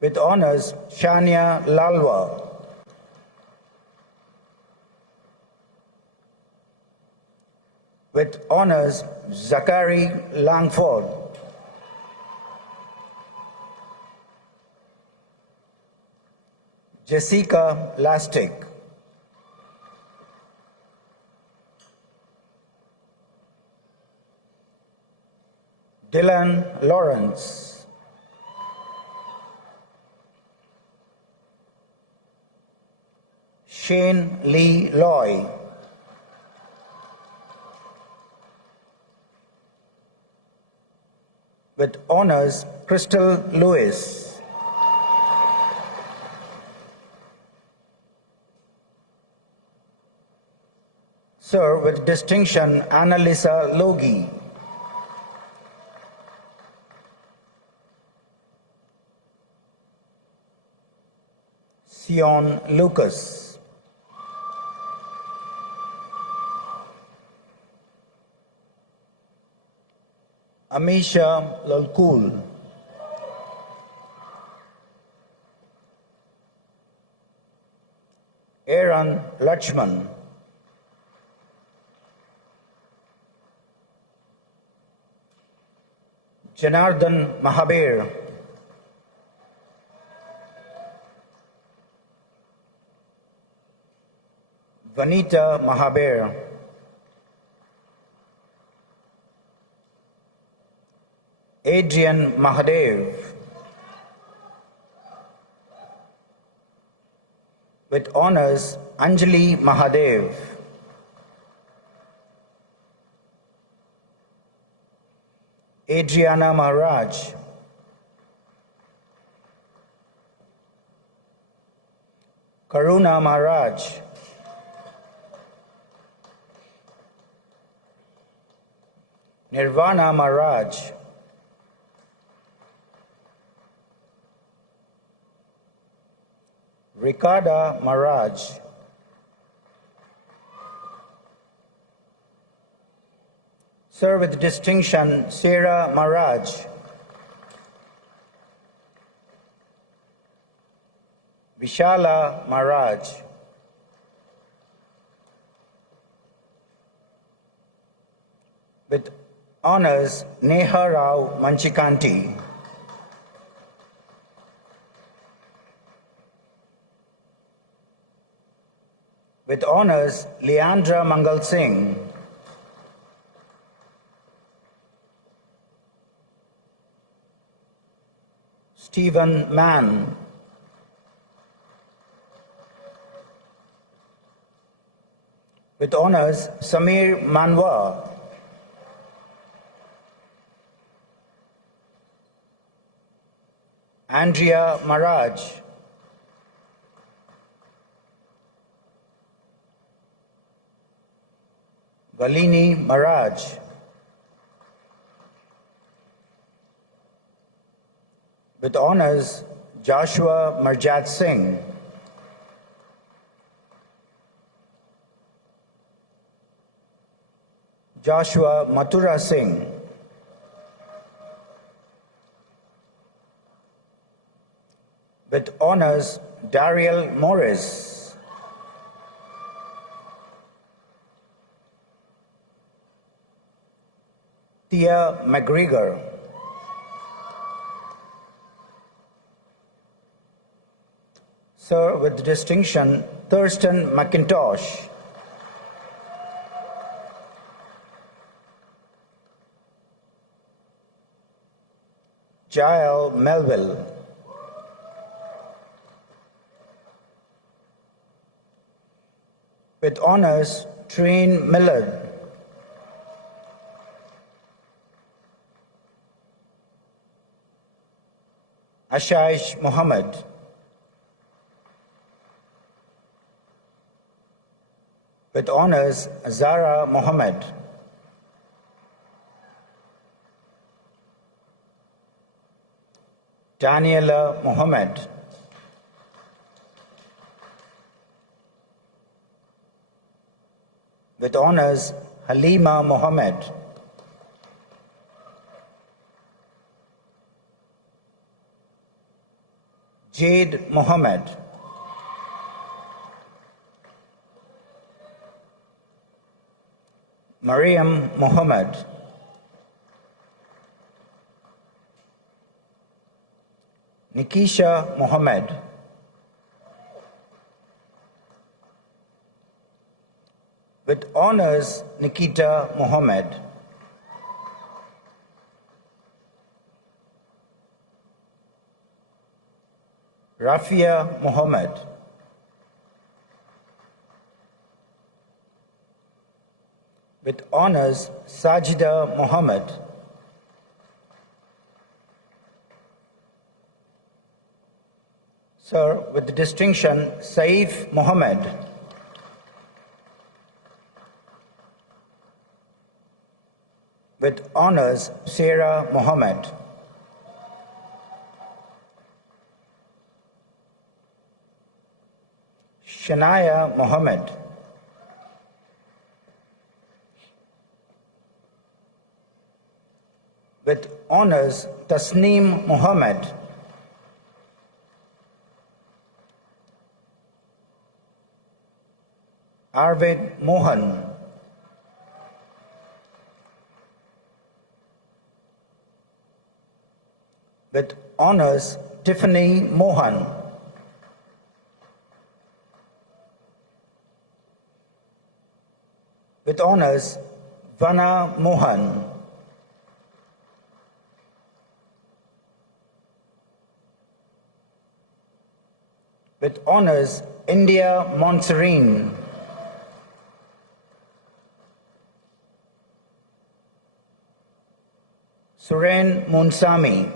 with honors Shania Lalwa, with honors Zachary Langford, Jessica Lastic, Dylan Lawrence, Shane Lee Loy, with honors Crystal Lewis, Sir, with distinction Annalisa Logie, Sion Lucas, Amisha Lalkul, Aaron Lachman, Janardhan Mahabir, Vanita Mahabir, Adrian Mahadev, with honors Anjali Mahadev, Adriana Maharaj, Karuna Maharaj, Nirvana Maharaj, Ricarda Maharaj, Sir, with distinction Sarah Maharaj, Vishala Maharaj, with honors Neha Rao Manchikanti, with honors Leandra Mangal Singh, Stephen Mann, with honors Samir Manwa, Andrea Maraj, Valini Maraj, with honors Joshua Marjat Singh, Joshua Mathura Singh, with honors Dariel Morris, Tia McGregor. Sir, with distinction, Thurston McIntosh. Jael Melville. With honors, Trine Millard. Ashish Mohammed. With honors, Zara Mohammed. Daniela Mohammed. With honors, Halima Mohammed. Jade Mohammed. Mariam Mohammed. Nikisha Mohammed. With honors, Nikita Mohammed. Rafia Mohammed. With honors, Sajida Mohammed. Sir, with the distinction, Saif Mohammed. With honors, Sarah Mohammed. Shania Mohammed. With honors, Tasneem Mohammed. Arvid Mohan. With honors, Tiffany Mohan. With honors, Vana Mohan. With honors, India Monserine. Suren Munsami.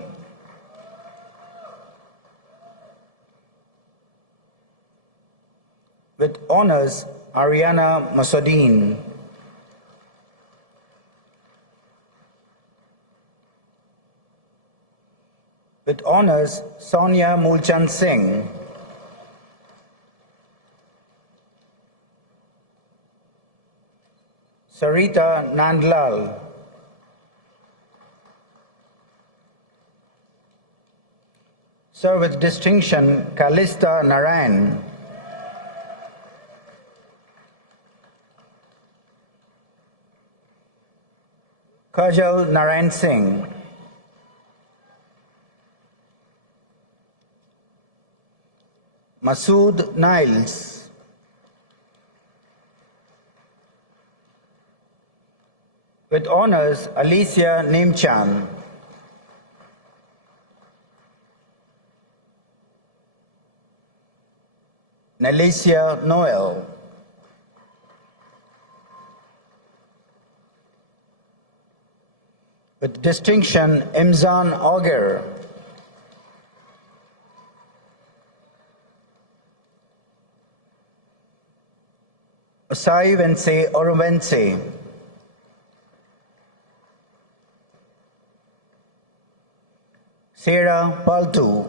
With honors, Ariana Masodin. With honors, Sonia Mulchan Singh. Sarita Nandlal. Sir, with distinction, Kalista Narayan. Kajal Narayan Singh. Masood Niles. With honors, Alicia Nemchan. Nelicia Noel. With distinction, Imzan Auger. Osai Vense Oruvense. Sarah Paltu.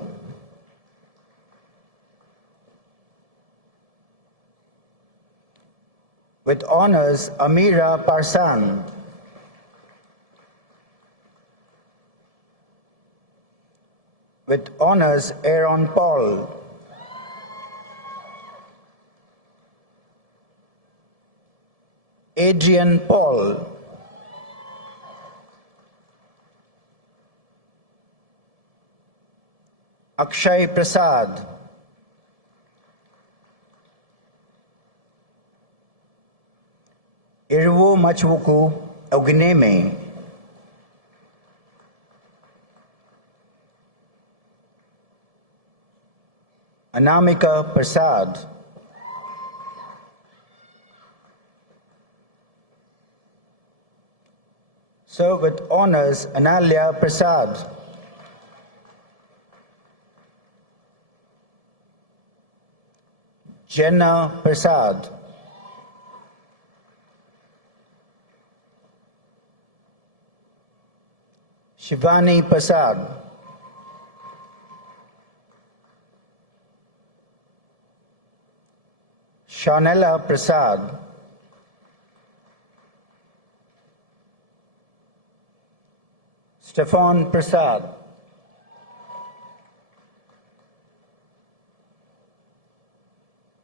With honors, Amira Parsan. With honors, Aaron Paul. Adrian Paul. Akshay Prasad, Irwo Machwuku Ogineme, Anamika Prasad, so with honors Analya Prasad, Jenna Prasad, Shivani Prasad, Shanella Prasad, Stefan Prasad,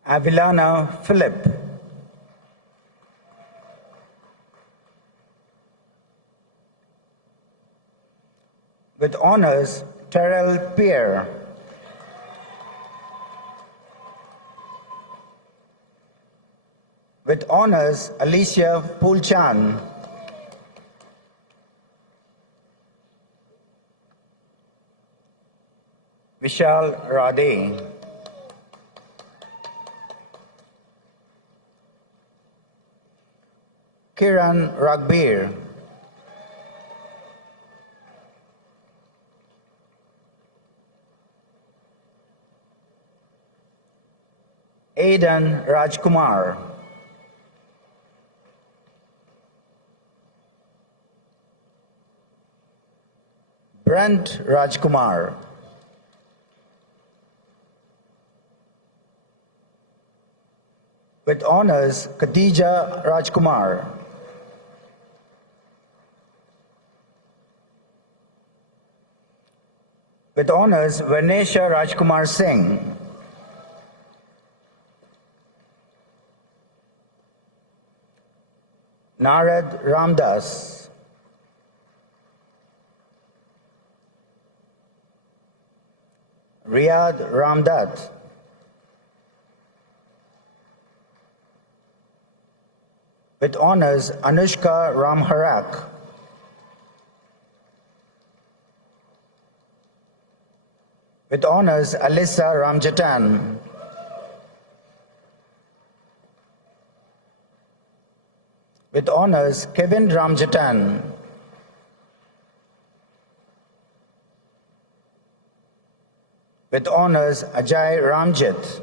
Avilana Philip, with honors Terrell Pierre, with honors Alicia Poolchan, Vishal Radhe, Kiran Ragbir, Aidan Rajkumar, Brent Rajkumar, with honors Khadija Rajkumar, with honors Vanesha Rajkumar Singh, Narad Ramdas, Riyad Ramdat, with honors Anushka Ramharak, with honors Alyssa Ramjatan, with honors Kevin Ramjatan, with honors Ajay Ramjit,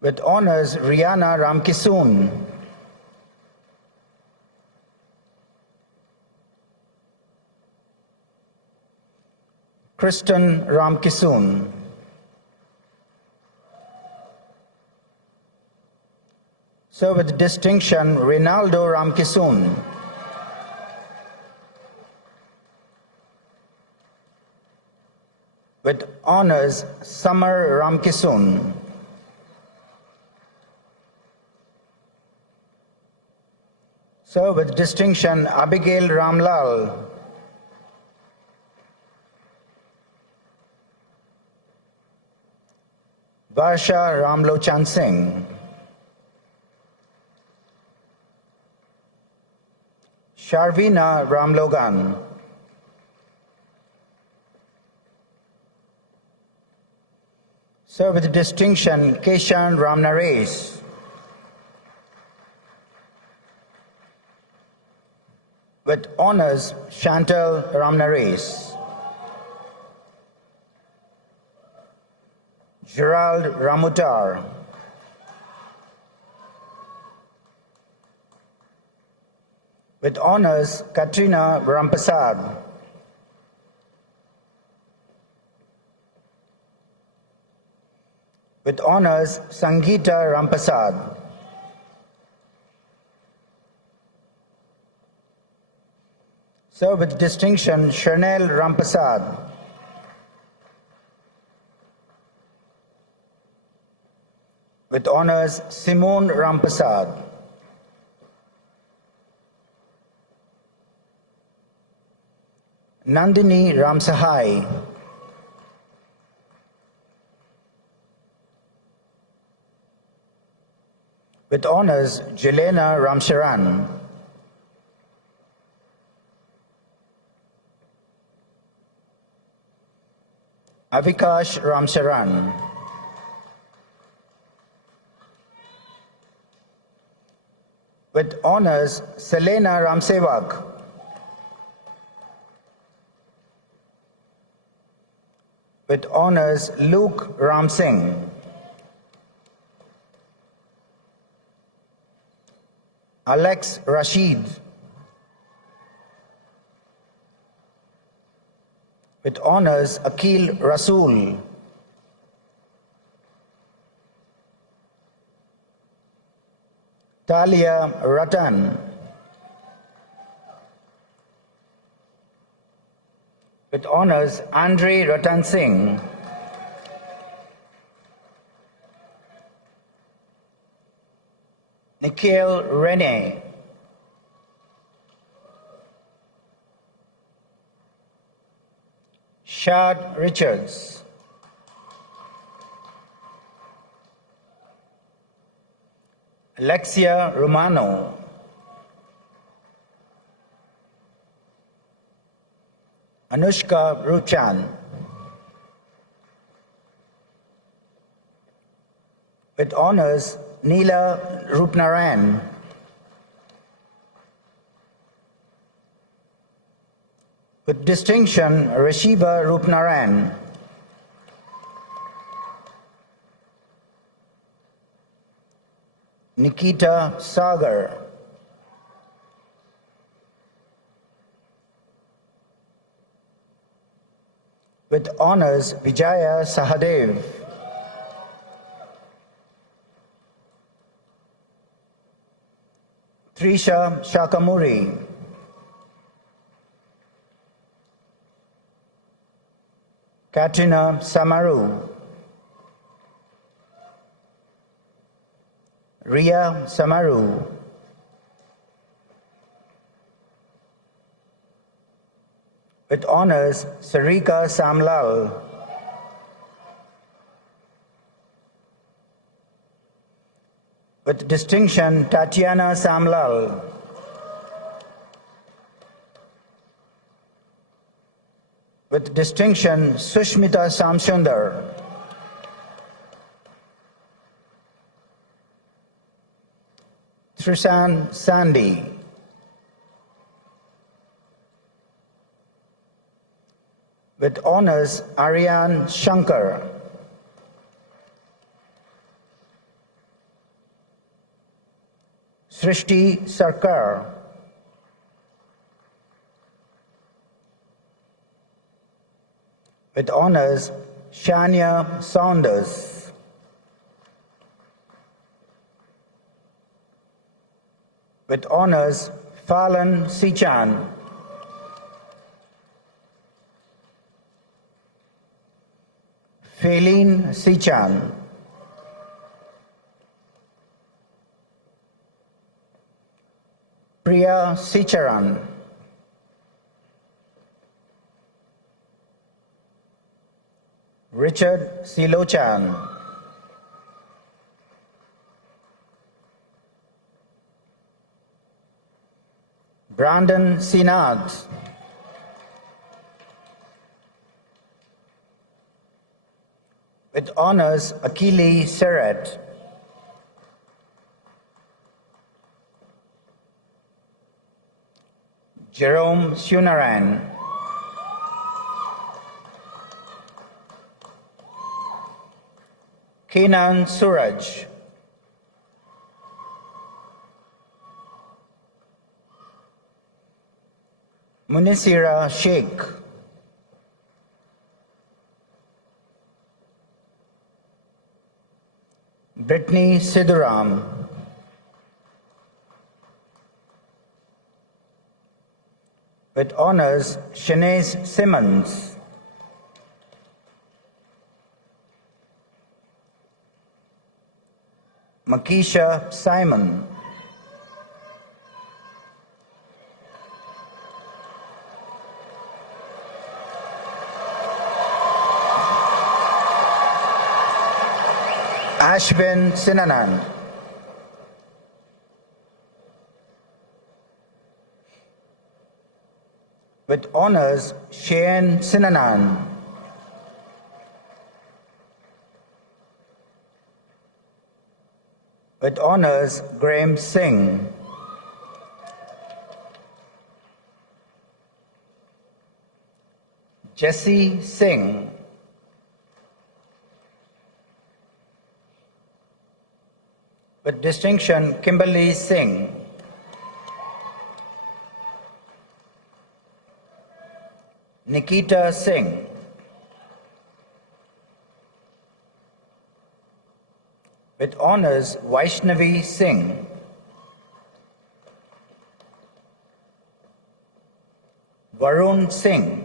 with honors Rihanna Ramkisoon, Kristen Ramkisoon, so with distinction Rinaldo Ramkisoon, with honors Summer Ramkisoon, so with distinction Abigail Ramlal, Varsha Ramlochan Singh, Sharvina Ramlogan, so with distinction Keshan Ramnaresh, with honors Chantal Ramnaresh, Gerald Ramutar, with honors Katrina Rampasad, with honors Sangeeta Rampasad, so with distinction Chanel Rampasad, with honors Simone Rampasad, Nandini Ramsahai. With honors, Jelena Ramcharan. Avikash Ramcharan. With honors, Selena Ramsevak. With honors, Luke Ramsingh. Alex Rashid. With honors, Akil Rasool. Talia Ratan. With honors, Andre Ratan Singh. Nikhil Rene. Shad Richards. Alexia Romano. Anushka Ruchan. With honors, Neela Rupnaran. With distinction, Rashiba Rupnaran. Nikita Sagar. With honors, Vijaya Sahadev. Trisha Shakamuri. Katrina Samaru. Ria Samaru. With honors, Sarika Samlal. With distinction, Tatiana Samlal. With distinction, Sushmita Samsundar. Trisan Sandy. With honors, Aryan Shankar. Srishti Sarkar. With honors, Shania Saunders. With honors, Falan Sichan. Feline Sichan. Priya Sicharan. Richard Silochan. Brandon Sinath. With honors, Akili Seret. Jerome Sunaran. Kenan Suraj. Munisira Sheikh. Brittany Sidhuram. With honors, Shanaze Simmons. Makisha Simon. Ashwin Sinanan. With honors, Shayan Sinanan. With honors, Graham Singh. Jesse Singh. With distinction, Kimberly Singh. Nikita Singh. With honors, Vaishnavi Singh. Varun Singh.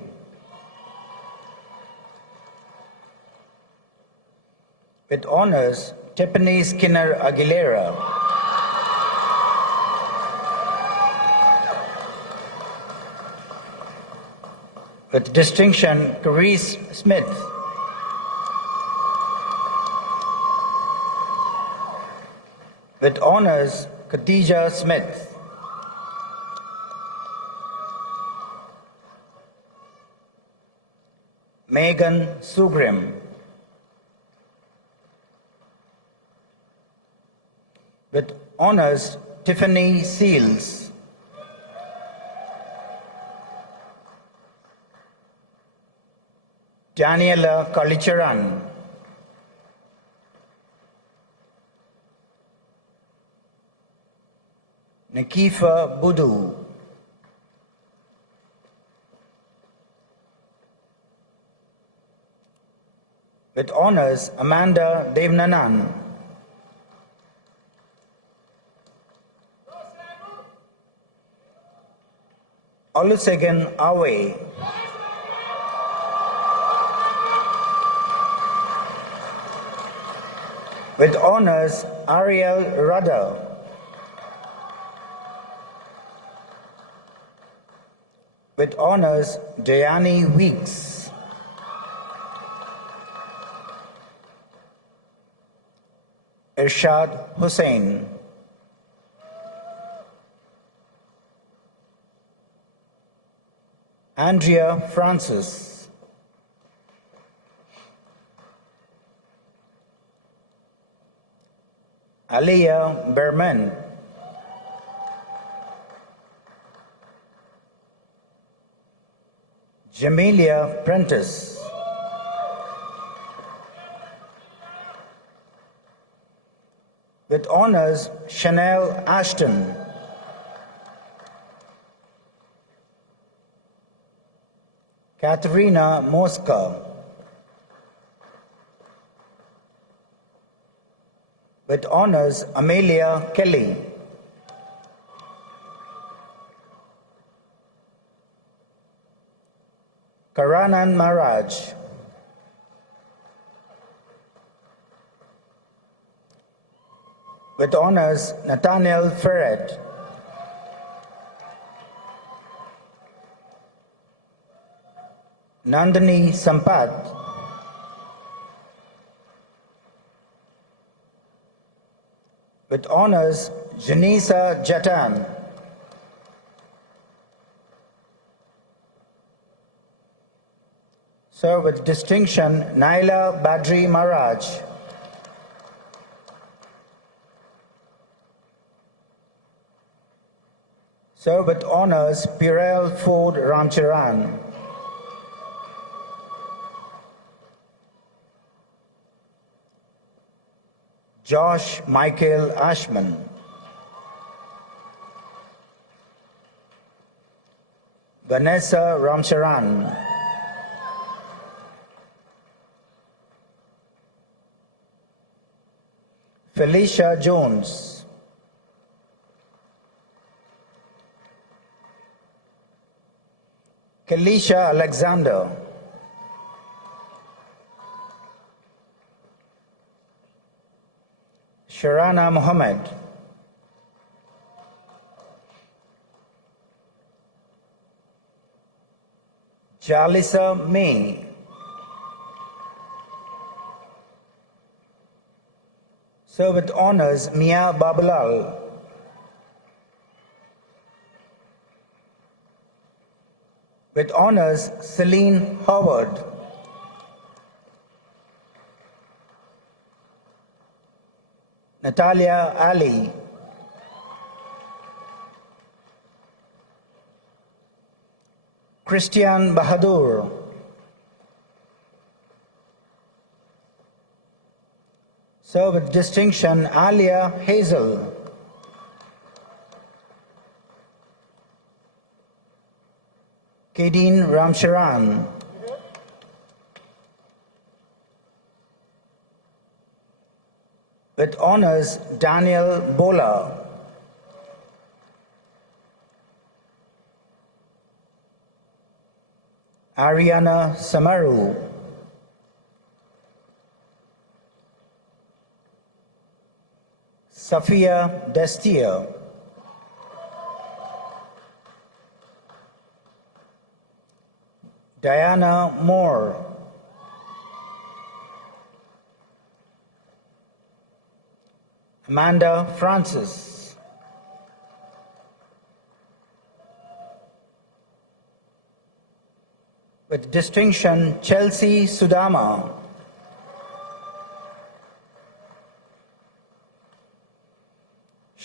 With honors, Tiffany Skinner Aguilera. With distinction, Carice Smith. With honors, Khadija Smith. Megan Sugrim. With honors, Tiffany Seals. Daniela Kalicharan. Nikifa Budu. With honors, Amanda Devnanan. Olusegun Awe. With honors, Ariel Rudder. With honors, Dayani Weeks. Irshad Hussain. Andrea Francis. Aliyah Berman. Jamelia Prentice. With honors, Chanel Ashton. Katharina Mosca. With honors, Amelia Kelly. Karanan Maharaj. With honors, Nathaniel Ferret. Nandini Sampath. With honors, Janisa Jatan. Sir, with distinction, Naila Badri Maharaj. Sir, with honors, Pirel Ford Ramcharan. Josh Michael Ashman. Vanessa Ramcharan. Felicia Jones. Kelisha Alexander. Sharana Mohammed. Jalisa May. Sir, with honors, Mia Babalal. With honors, Celine Howard. Natalia Ali. Christian Bahadur. Sir, with distinction, Alia Hazel. Kadeen Ramcharan. With honors, Daniel Bola. Ariana Samaru. Safia Destia. Diana Moore. Amanda Francis. With distinction, Chelsea Sudama.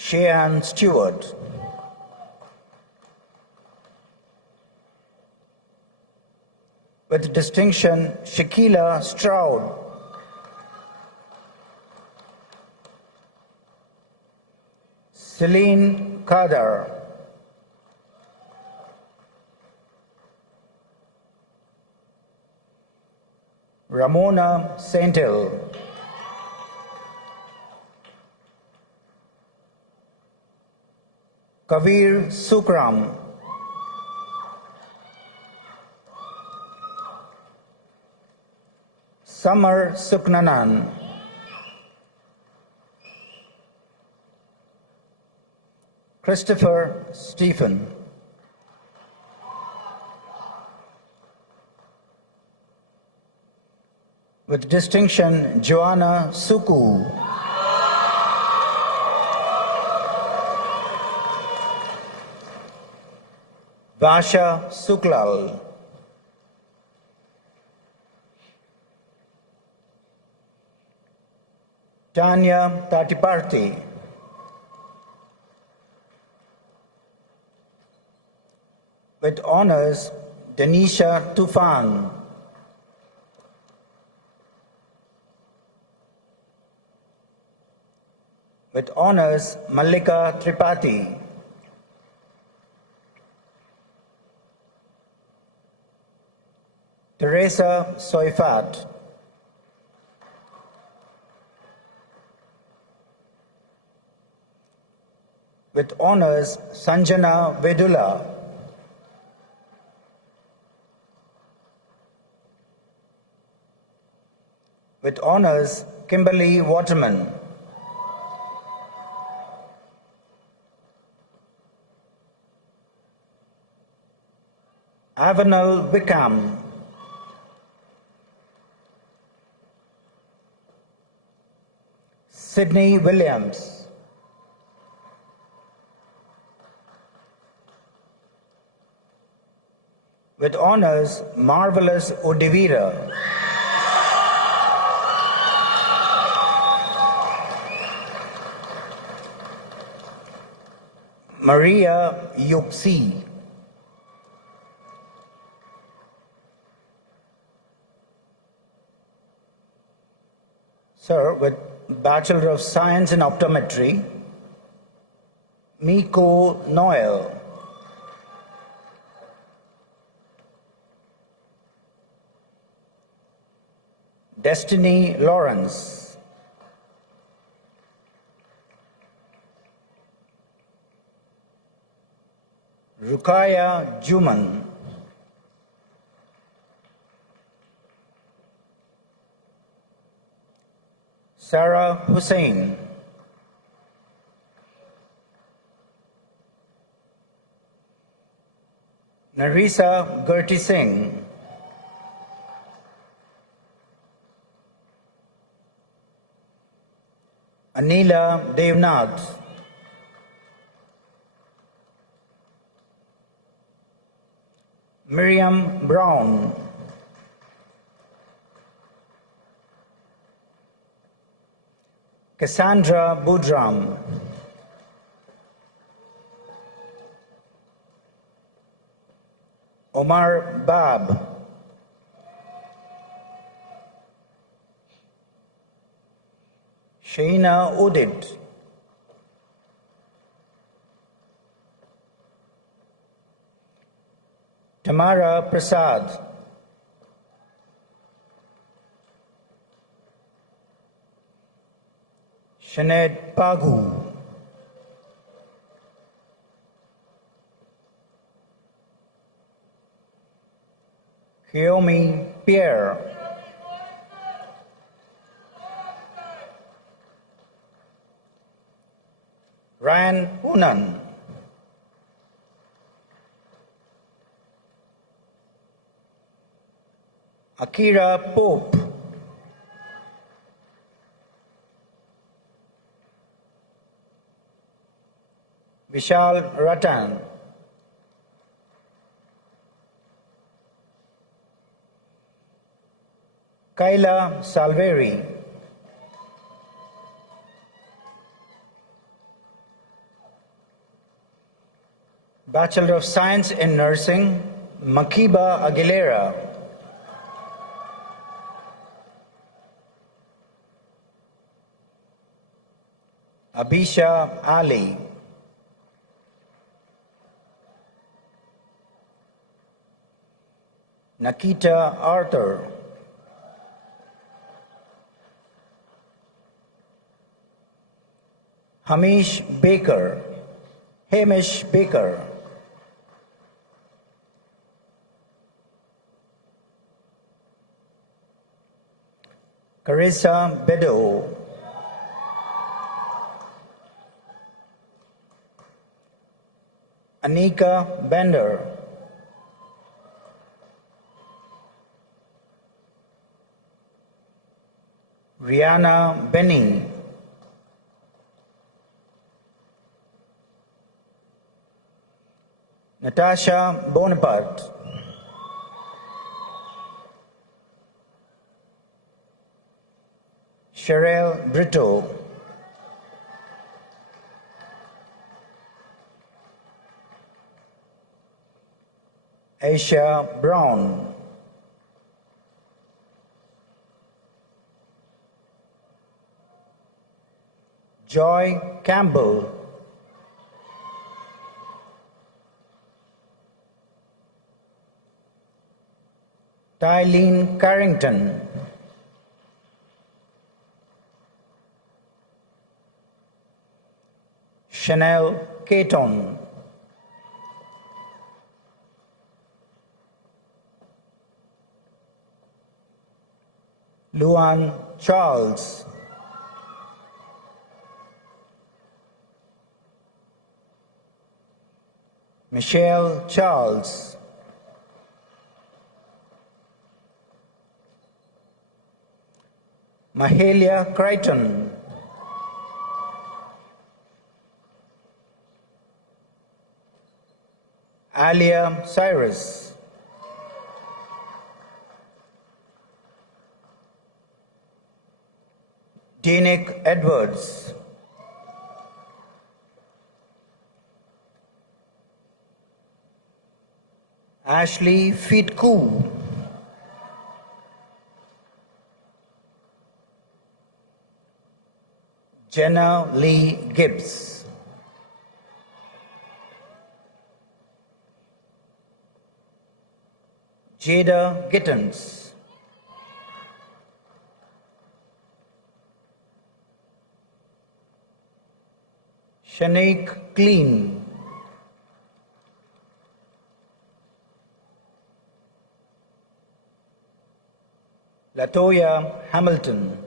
Cheyenne Stewart. With distinction, Shakila Stroud. Celine Kadar. Ramona Sentil. Kavir Sukram. Samar Suknanan. Christopher Stephen. With distinction, Joanna Suku. Basha Suklal. Tanya Tatiparthi. With honors, Denisha Tufan. With honors, Mallika Tripathi. Teresa Soifat. With honors, Sanjana Vedula. With honors, Kimberly Waterman. Avanal Wickham. Sydney Williams. With honors, Marvelous Odivira. Maria Yuxi. Sir, with Bachelor of Science in Optometry, Miko Noel. Destiny Lawrence. Rukaya Juman. Sarah Hussain. Narisa Gerti Singh. Anila Devnath, Miriam Brown, Cassandra Budram, Omar Bab, Shaina Udit, Tamara Prasad, Sinead Pagu, Hyomi Pierre, Ryan Unan, Akira Pope, Vishal Ratan, Kaila Salveri, Bachelor of Science in Nursing, Makiba Aguilera, Abisha Ali, Nakita Arthur, Hamish Baker, Hamish Baker, Carissa Bedo, Anika Bender, Rihanna Benny, Natasha Bonaparte, Sherelle Brito, Aisha Brown, Joy Campbell, Tylene Carrington, Chanel Caton, Luan Charles, Michelle Charles, Mahalia Crichton, Alia Cyrus, Denick Edwards, Ashley Fitku, Jenna Lee Gibbs, Jada Gittens, Shanique Clean, Latoya Hamilton,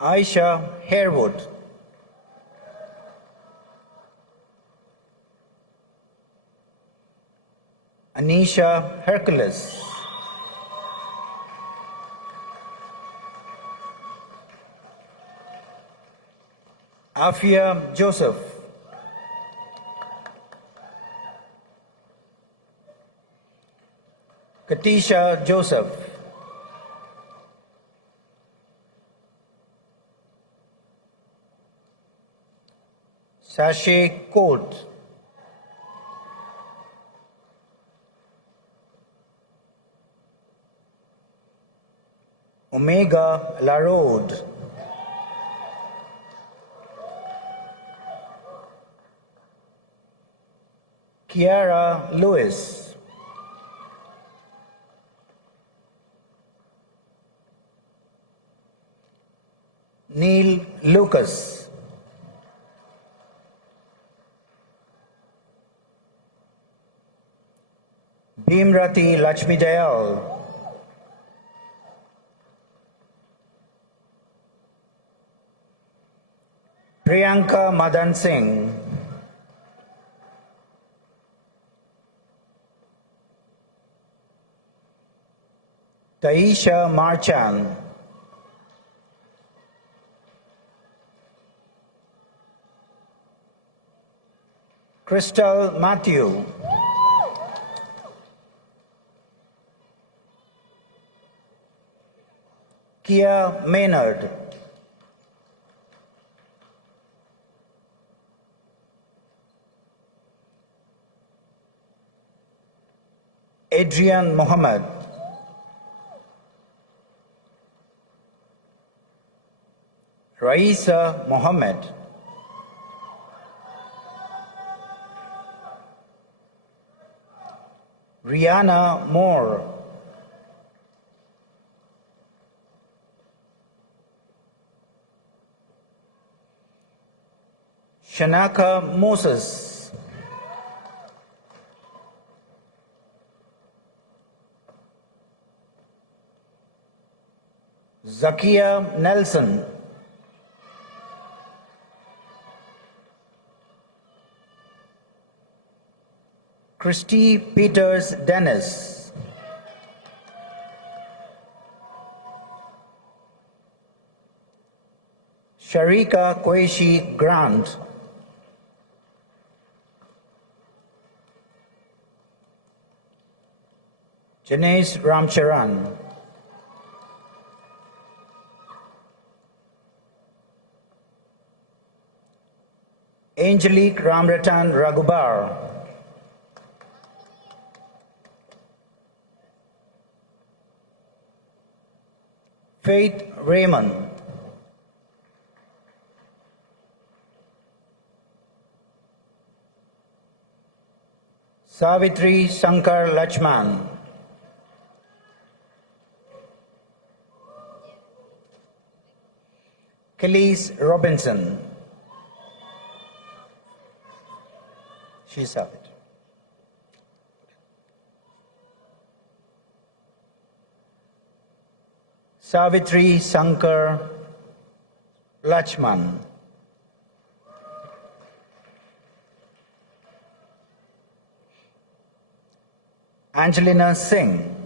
Aisha Harewood, Anisha Hercules, Afia Joseph. Katisha Joseph. Sashay Colt. Omega Larode. Kiara Lewis. Neil Lucas. Bhimrati Lakshmi Dayal. Priyanka Madan Singh. Taisha Marchand. Crystal Matthew. Kia Maynard. Adrian Mohammed. Raisa Mohammed. Rihanna Moore. Shanaka Moses. Zakia Nelson. Christy Peters Dennis. Sharika Qureshi Grant. Janice Ramcharan. Angelique Ramratan Raghubar. Faith Raymond. Savitri Shankar Lachman. Kelly's Robinson. She's Savitri. Savitri Shankar Lachman. Angelina Singh.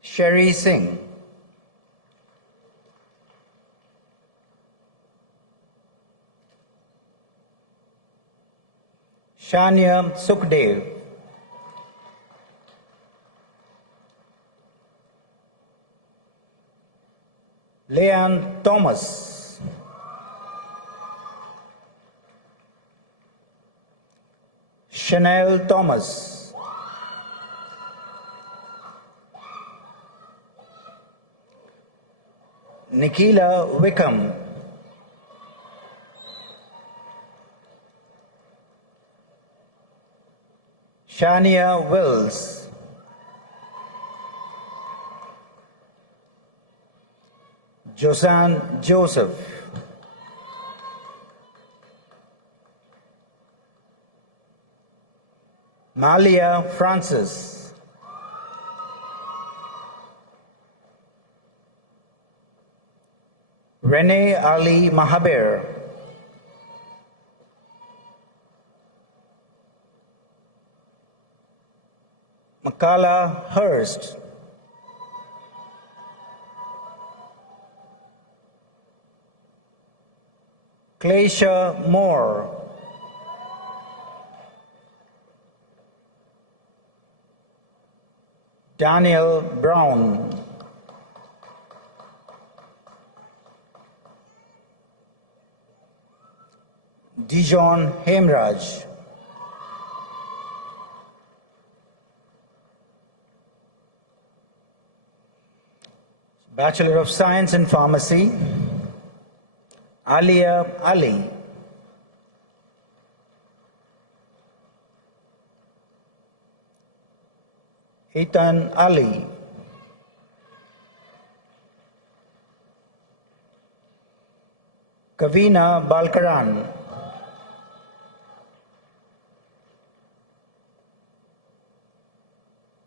Sherry Singh. Shania Sukhdev. Leanne Thomas. Chanel Thomas. Nikila Wickham. Shania Wills. Josanne Joseph. Malia Francis. Renee Ali Mahaber. Makala Hurst. Glacier Moore, Daniel Brown, Dijon Hemraj, Bachelor of Science in Pharmacy, Alia Ali, Ethan Ali, Kavina Balkaran,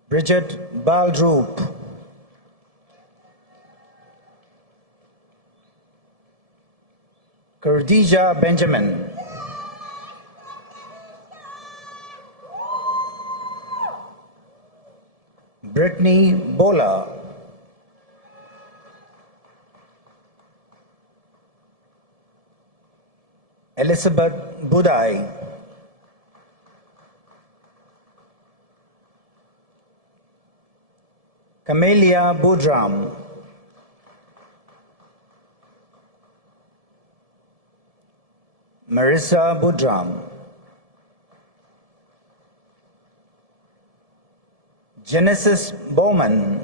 Bridget Baldroop, Khadija Benjamin, Brittany Bola, Elizabeth Budai, Camelia Budram, Marissa Budram, Genesis Bowman,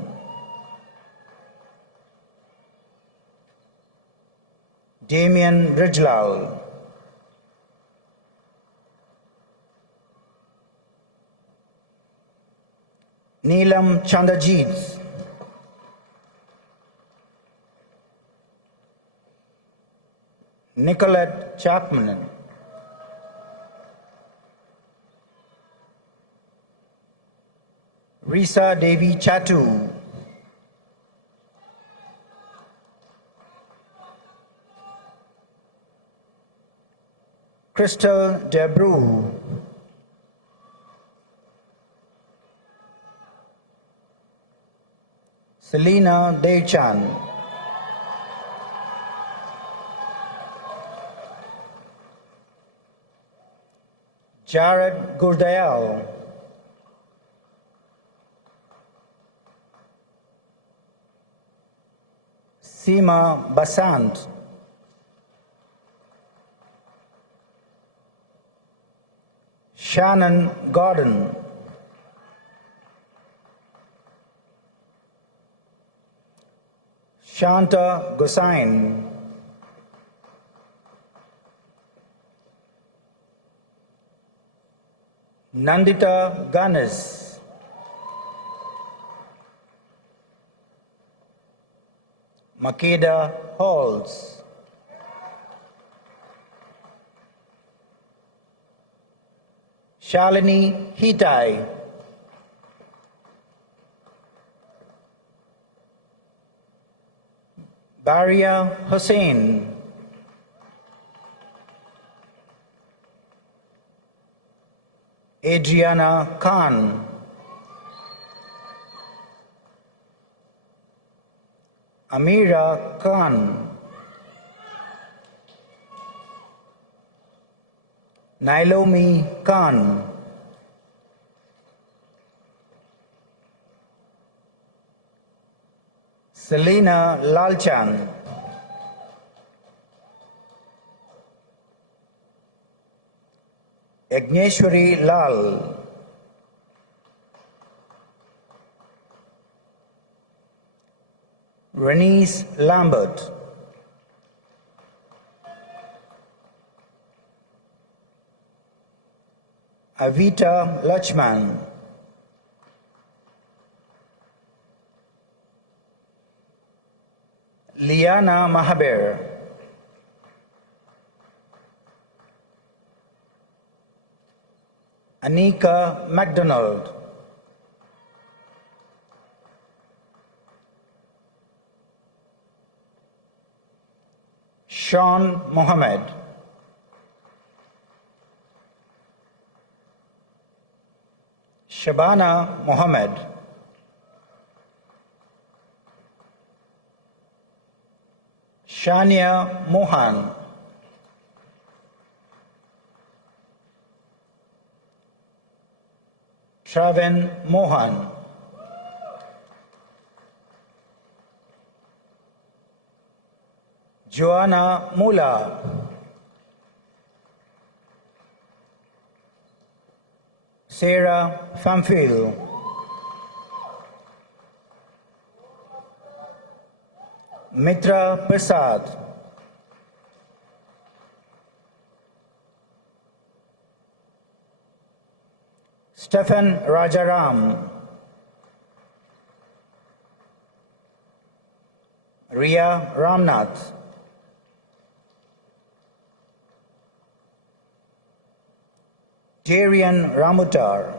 Damian Ridgelal, Neelam Chandajit, Nicolette Chapman, Risa Devi Chatu, Crystal Debrew, Selena Dechan, Jared Gurdayal, Seema Basant, Shannon Gordon, Shanta Gosain, Nandita Ganes, Makeda Halls, Shalini Hitai, Baria Hussain, Adriana Khan, Amira Khan, Nailomi Khan, Selena Lalchan, Agneshwari Lal, Renice Lambert, Avita Lachman, Liana Mahaber, Anika MacDonald, Sean Mohammed, Shabana Mohammed, Shania Mohan, Shravan Mohan, Joanna Mula, Sarah Famfield, Mitra Prasad, Stephen Rajaram, Ria Ramnath, Darian Ramutar,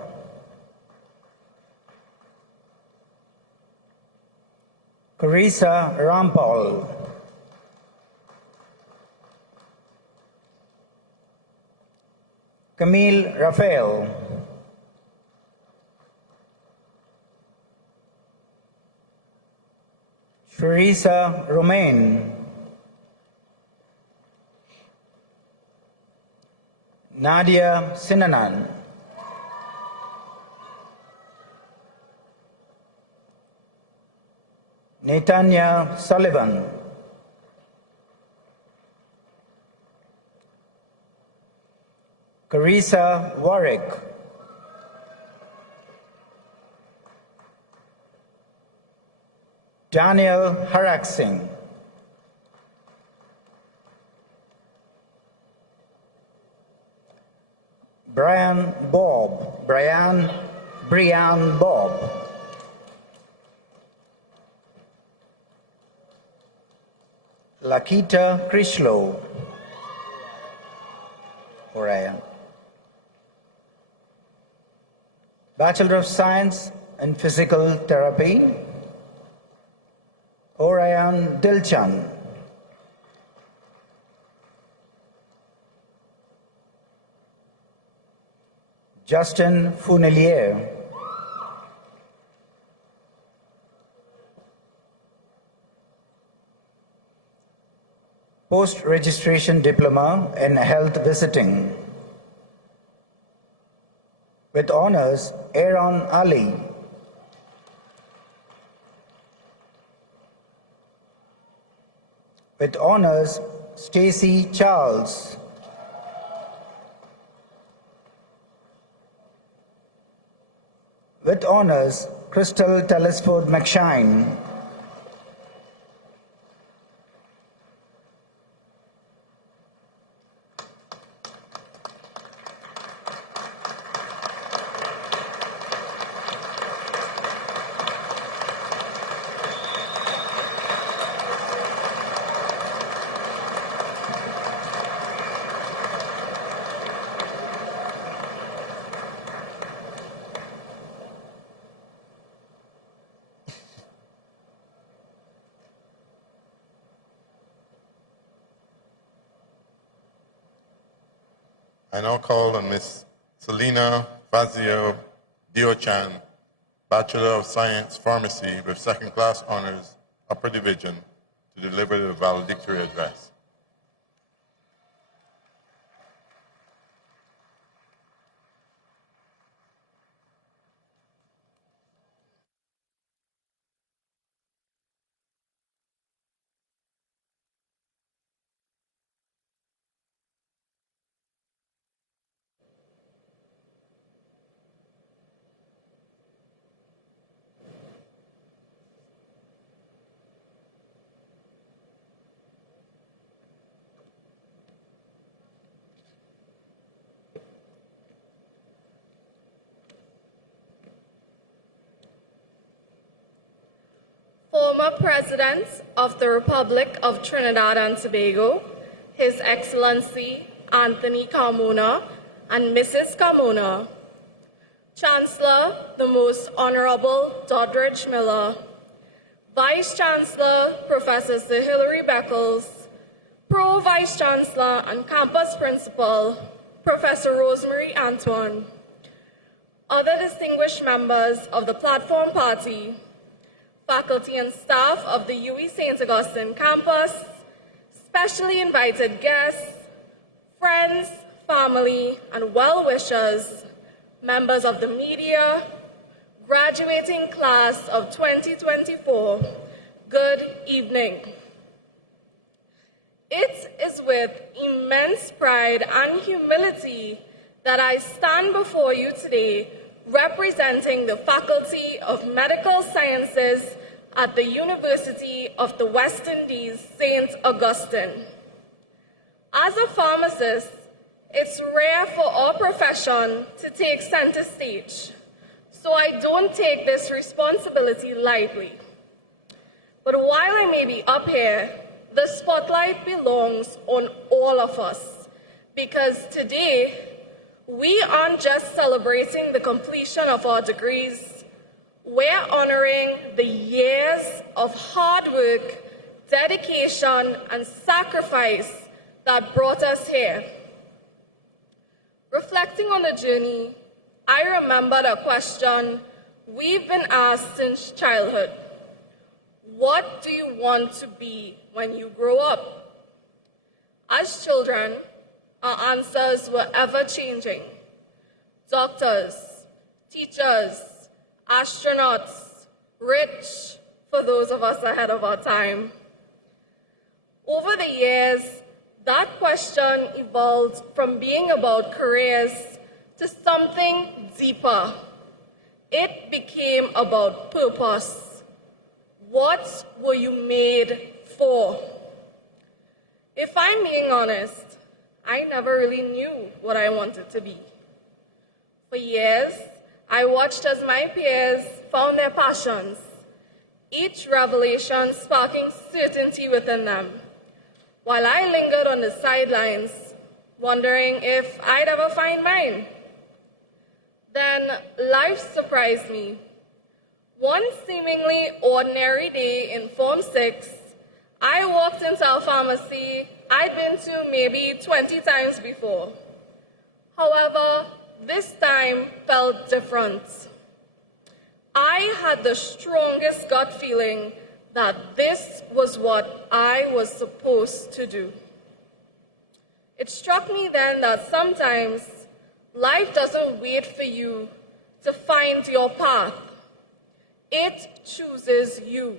Carissa Rampal, Camille Raphael, Teresa Romain, Nadia Sinanan, Netanya Sullivan, Carissa Warwick, Daniel Harak Singh, Brian Bob, Lakita Krishlo, Orion, Bachelor of Science in Physical Therapy, Orion Dilchan, Justin Funelier, Post-Registration Diploma in Health Visiting, with honors Aaron Ali, with honors Stacy Charles, with honors Crystal Telesford McShine, I now call on Ms. Selena Fazio Diochan, Bachelor of Science, Pharmacy with second-class honors, Upper Division, to deliver the valedictory address. Former President of the Republic of Trinidad and Tobago, His Excellency Anthony Carmona and Mrs. Carmona, Chancellor, the Most Honorable Doddridge Miller, Vice Chancellor, Professor Sir Hilary Beckles, Pro Vice Chancellor and Campus Principal, Professor Rosemary Antoine, other distinguished members of the Platform Party, faculty and staff of the UWI St. Augustine campus, specially invited guests, friends, family, and well-wishers, members of the media, graduating class of 2024, good evening. It is with immense pride and humility that I stand before you today representing the Faculty of Medical Sciences at the University of the West Indies, St. Augustine. As a pharmacist, it's rare for our profession to take center stage, so I don't take this responsibility lightly. But while I may be up here, the spotlight belongs on all of us, because today, we aren't just celebrating the completion of our degrees, we're honoring the years of hard work, dedication, and sacrifice that brought us here. Reflecting on the journey, I remembered a question we've been asked since childhood. What do you want to be when you grow up? As children, our answers were ever-changing. Doctors, teachers, astronauts, rich, for those of us ahead of our time. Over the years, that question evolved from being about careers to something deeper. It became about purpose. What were you made for? If I'm being honest, I never really knew what I wanted to be. For years, I watched as my peers found their passions, each revelation sparking certainty within them, while I lingered on the sidelines, wondering if I'd ever find mine. Then life surprised me. One seemingly ordinary day in Form 6, I walked into a pharmacy I'd been to maybe 20 times before. However, this time felt different. I had the strongest gut feeling that this was what I was supposed to do. It struck me then that sometimes life doesn't wait for you to find your path. It chooses you.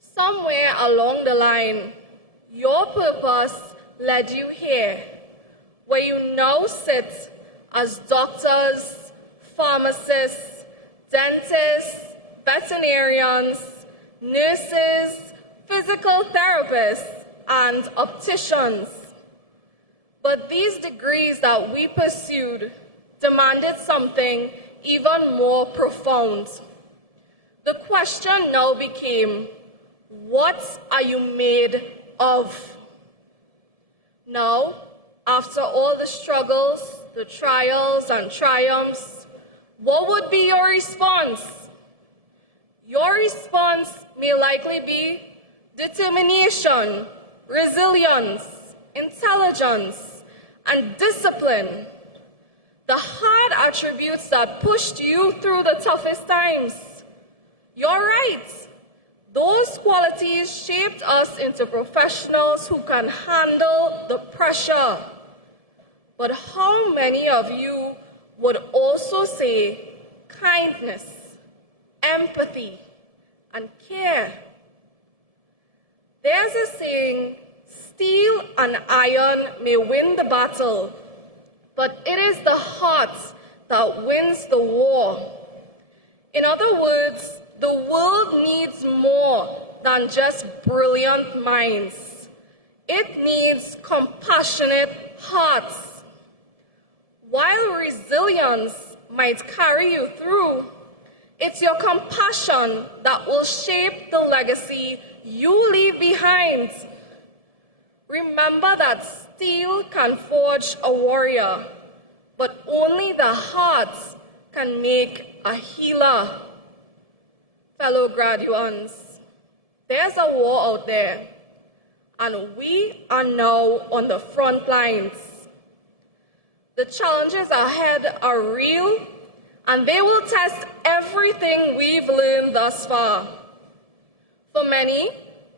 Somewhere along the line, your purpose led you here, where you now sit as doctors, pharmacists, dentists, veterinarians, nurses, physical therapists, and opticians. But these degrees that we pursued demanded something even more profound. The question now became, what are you made of? Now, after all the struggles, the trials and triumphs, what would be your response? Your response may likely be determination, resilience, intelligence, and discipline. The hard attributes that pushed you through the toughest times. You're right. Those qualities shaped us into professionals who can handle the pressure. But how many of you would also say kindness, empathy, and care? There's a saying, steel and iron may win the battle, but it is the heart that wins the war. In other words, the world needs more than just brilliant minds. It needs compassionate hearts. While resilience might carry you through, it's your compassion that will shape the legacy you leave behind. Remember that steel can forge a warrior, but only the heart can make a healer. Fellow graduates, there's a war out there, and we are now on the front lines. The challenges ahead are real, and they will test everything we've learned thus far. For many,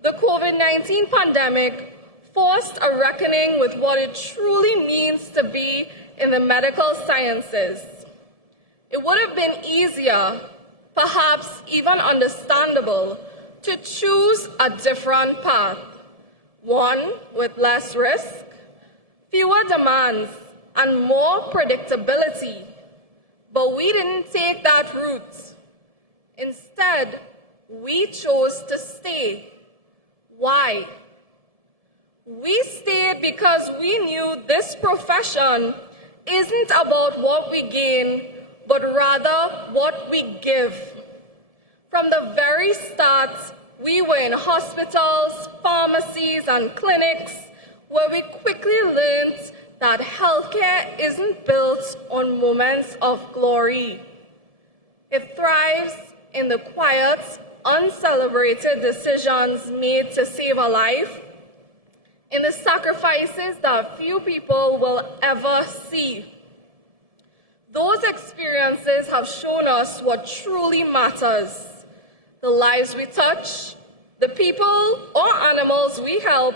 the COVID-19 pandemic forced a reckoning with what it truly means to be in the medical sciences. It would have been easier, perhaps even understandable, to choose a different path, one with less risk, fewer demands, and more predictability. But we didn't take that route. Instead, we chose to stay. Why? We stayed because we knew this profession isn't about what we gain, but rather what we give. From the very start, we were in hospitals, pharmacies, and clinics where we quickly learned that healthcare isn't built on moments of glory. It thrives in the quiet, uncelebrated decisions made to save a life, in the sacrifices that few people will ever see. Those experiences have shown us what truly matters: the lives we touch, the people or animals we help,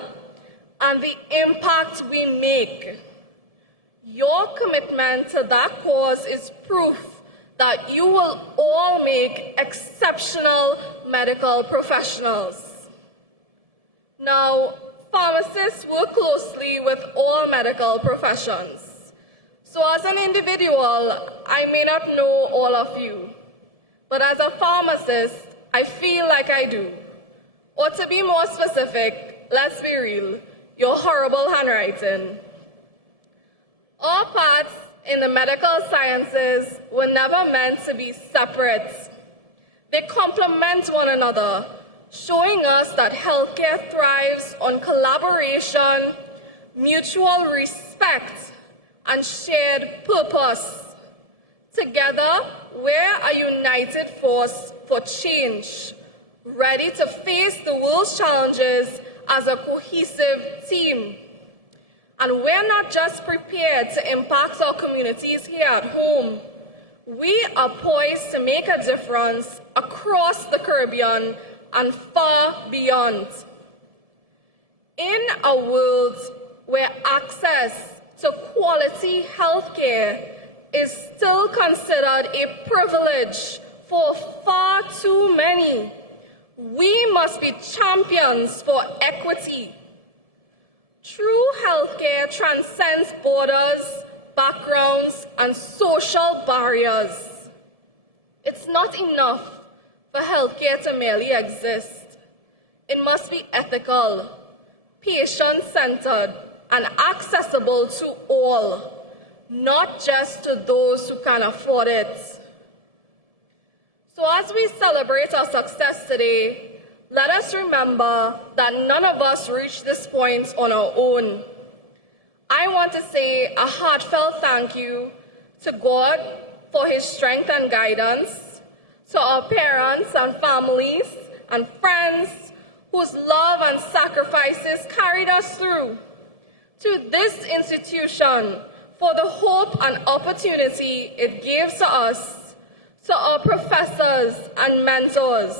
and the impact we make. Your commitment to that cause is proof that you will all make exceptional medical professionals. Now, pharmacists work closely with all medical professions. So as an individual, I may not know all of you, but as a pharmacist, I feel like I do. Or to be more specific, let's be real, your horrible handwriting. All paths in the medical sciences were never meant to be separate. They complement one another, showing us that healthcare thrives on collaboration, mutual respect, and shared purpose. Together, we're a united force for change, ready to face the world's challenges as a cohesive team. And we're not just prepared to impact our communities here at home. We are poised to make a difference across the Caribbean and far beyond. In a world where access to quality healthcare is still considered a privilege for far too many, we must be champions for equity. True healthcare transcends borders, backgrounds, and social barriers. It's not enough for healthcare to merely exist. It must be ethical, patient-centered, and accessible to all, not just to those who can afford it. So as we celebrate our success today, let us remember that none of us reached this point on our own. I want to say a heartfelt thank you to God for his strength and guidance, to our parents and families and friends whose love and sacrifices carried us through, to this institution for the hope and opportunity it gives to us, to our professors and mentors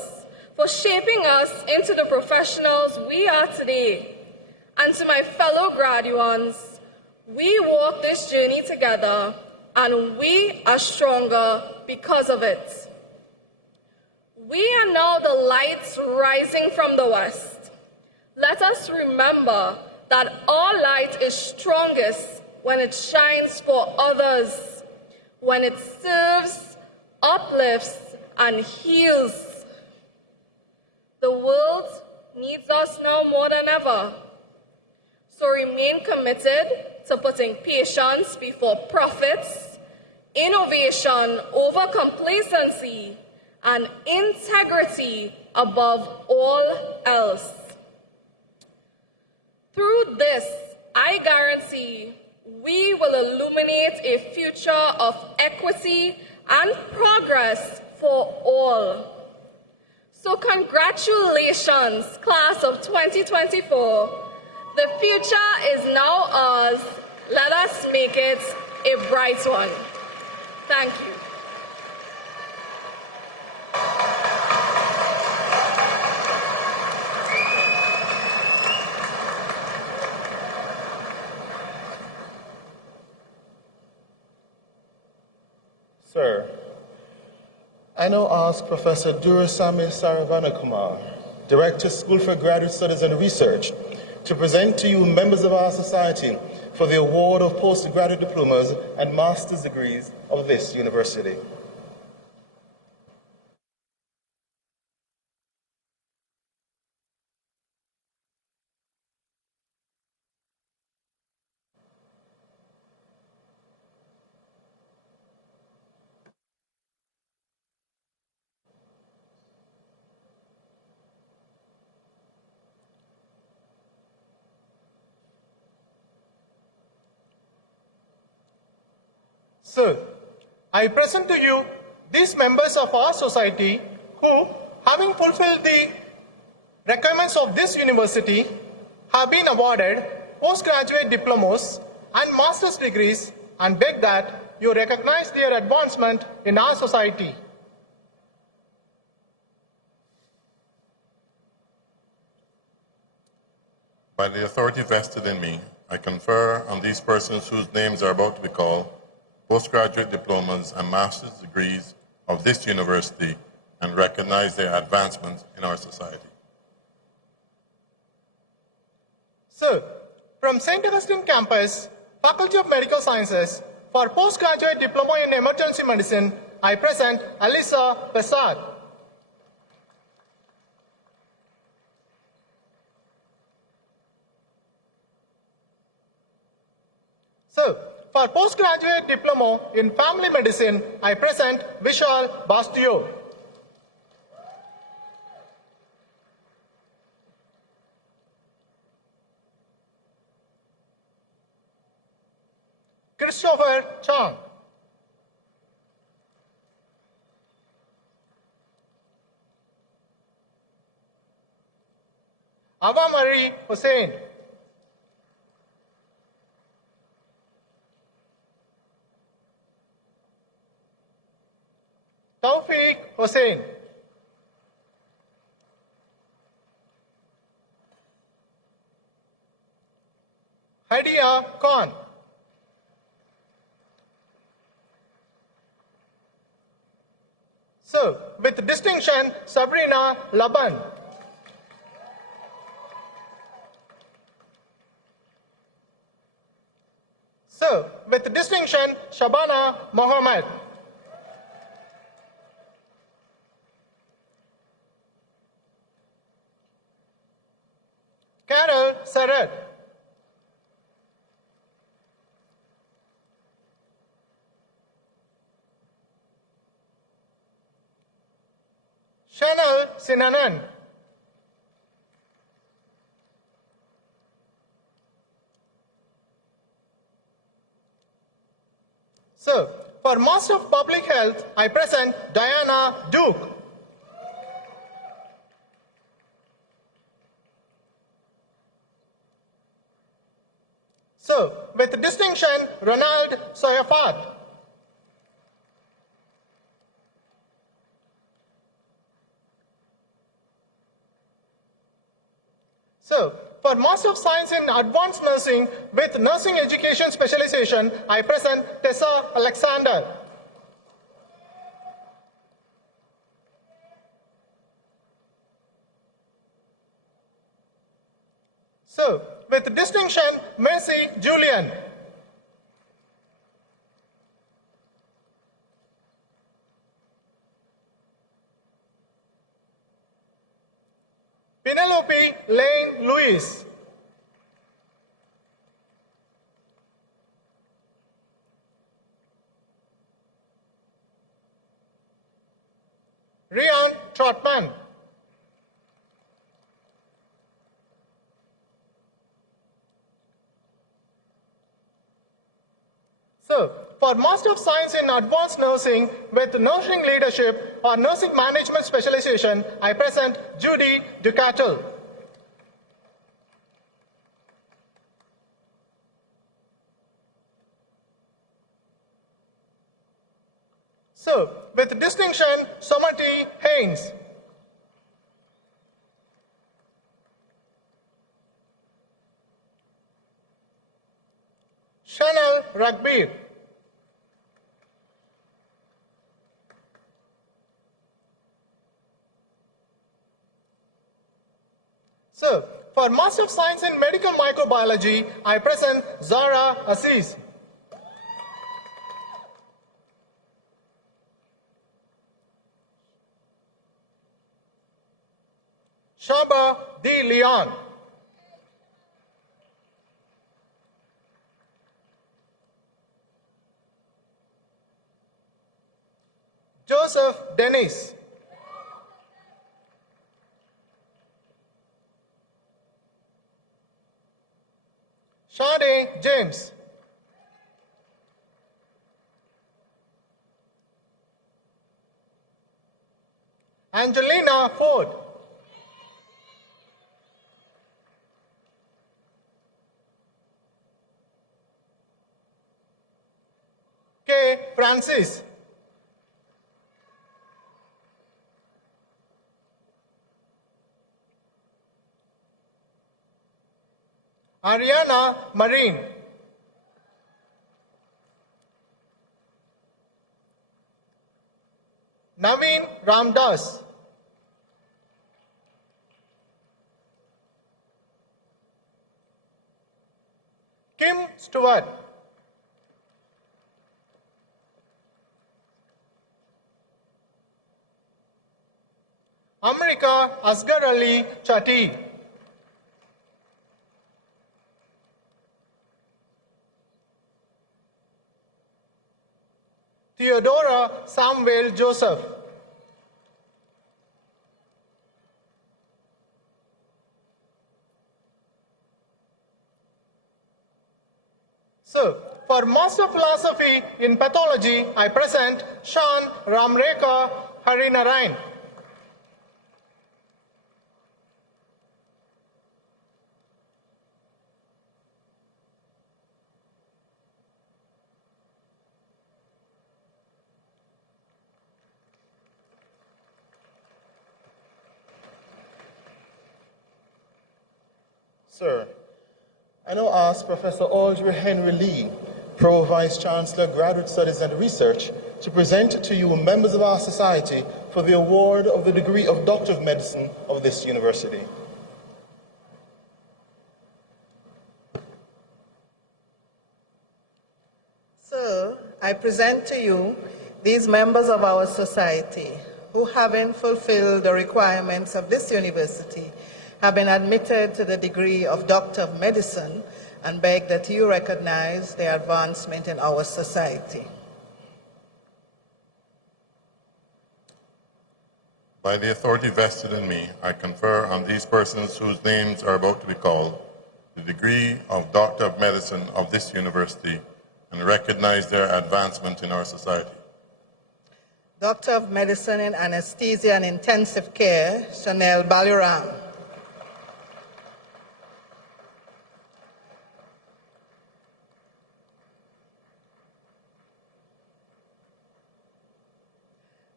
for shaping us into the professionals we are today, and to my fellow graduates, we walk this journey together and we are stronger because of it. We are now the lights rising from the west. Let us remember that our light is strongest when it shines for others, when it serves, uplifts, and heals. The world needs us now more than ever. So remain committed to putting patients before profits, innovation over complacency, and integrity above all else. Through this, I guarantee we will illuminate a future of equity and progress for all. So congratulations, class of 2024. The future is now ours. Let us make it a bright one. Thank you. I now ask Professor Durasamy Saravanakumar, Director, School for Graduate Studies and Research, to present to you members of our society for the award of postgraduate diplomas and master's degrees of this university. Sir, I present to you these members of our society who, having fulfilled the requirements of this university, have been awarded postgraduate diplomas and master's degrees, and beg that you recognize their advancement in our society. By the authority vested in me, I confer on these persons whose names are about to be called postgraduate diplomas and master's degrees of this university and recognize their advancements in our society. Sir, from St. Augustine campus, Faculty of Medical Sciences, for postgraduate diploma in emergency medicine, I present Alisa Pesad. Sir, for postgraduate diploma in family medicine, I present Vishal Bastio. Christopher Chang. Ava Marie Hussain. Tawfiq Hussain. Hadia Khan. So, with distinction, Sabrina Laban. So, with distinction, Shabana Mohammed. Carol Sarat. Chanel Sinanan. So, for Master of Public Health, I present Diana Duke. So, with distinction, Ronald Soyafat. So, for Master of Science in Advanced Nursing with Nursing Education Specialization, I present Tessa Alexander. So, with distinction, Mercy Julian. Penelope Lane Lewis. Rian Trotman. So, for Master of Science in Advanced Nursing with Nursing Leadership or Nursing Management Specialization, I present Judy Ducatel. So, with distinction, Somati Haynes. Chanel Ragbir. So, for Master of Science in Medical Microbiology, I present Zara Aziz. Shaba D. Leon. Joseph Dennis. Shade James. Angelina Ford. K. Francis. Ariana Marine. Naveen Ramdas. Kim Stewart. America Asghar Ali Chatti. Theodora Samuel Joseph. So, for Master of Philosophy in Pathology, I present Sean Ramrekha Harinarayan. Sir, I now ask Professor Audrey Henry Lee, Pro Vice Chancellor, Graduate Studies and Research, to present to you members of our society for the award of the degree of Doctor of Medicine of this university. So, I present to you these members of our society who, having fulfilled the requirements of this university, have been admitted to the degree of Doctor of Medicine, and beg that you recognize their advancement in our society. By the authority vested in me, I confer on these persons whose names are about to be called the degree of Doctor of Medicine of this university and recognize their advancement in our society. Doctor of Medicine in Anesthesia and Intensive Care, Chanel Baliram.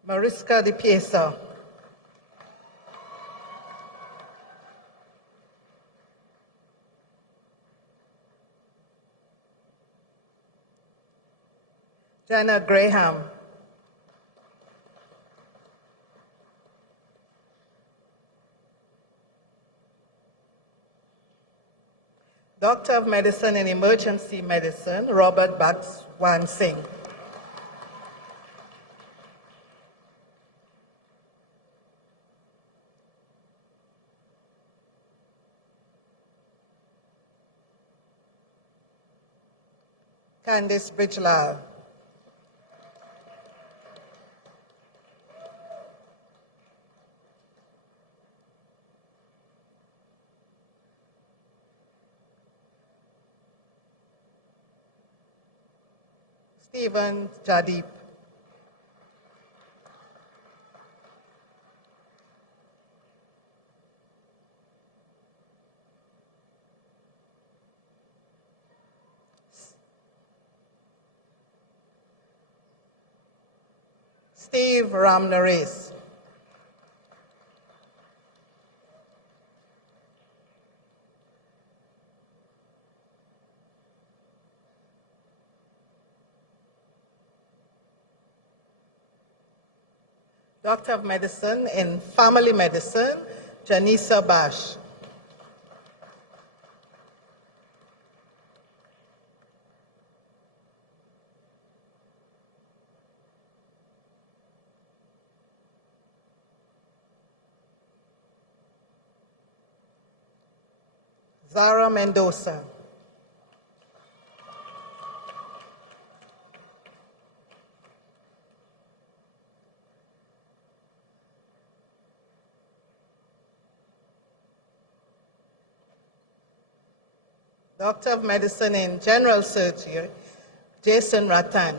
Mariska Di Piesa. Jenna Graham. Doctor of Medicine in Emergency Medicine, Robert Bakswan Singh. Candice Bridgelal. Stephen Jadip. Steve Ramnares. Doctor of Medicine in Family Medicine, Janisa Bash. Zara Mendoza. Doctor of Medicine in General Surgery, Jason Ratan.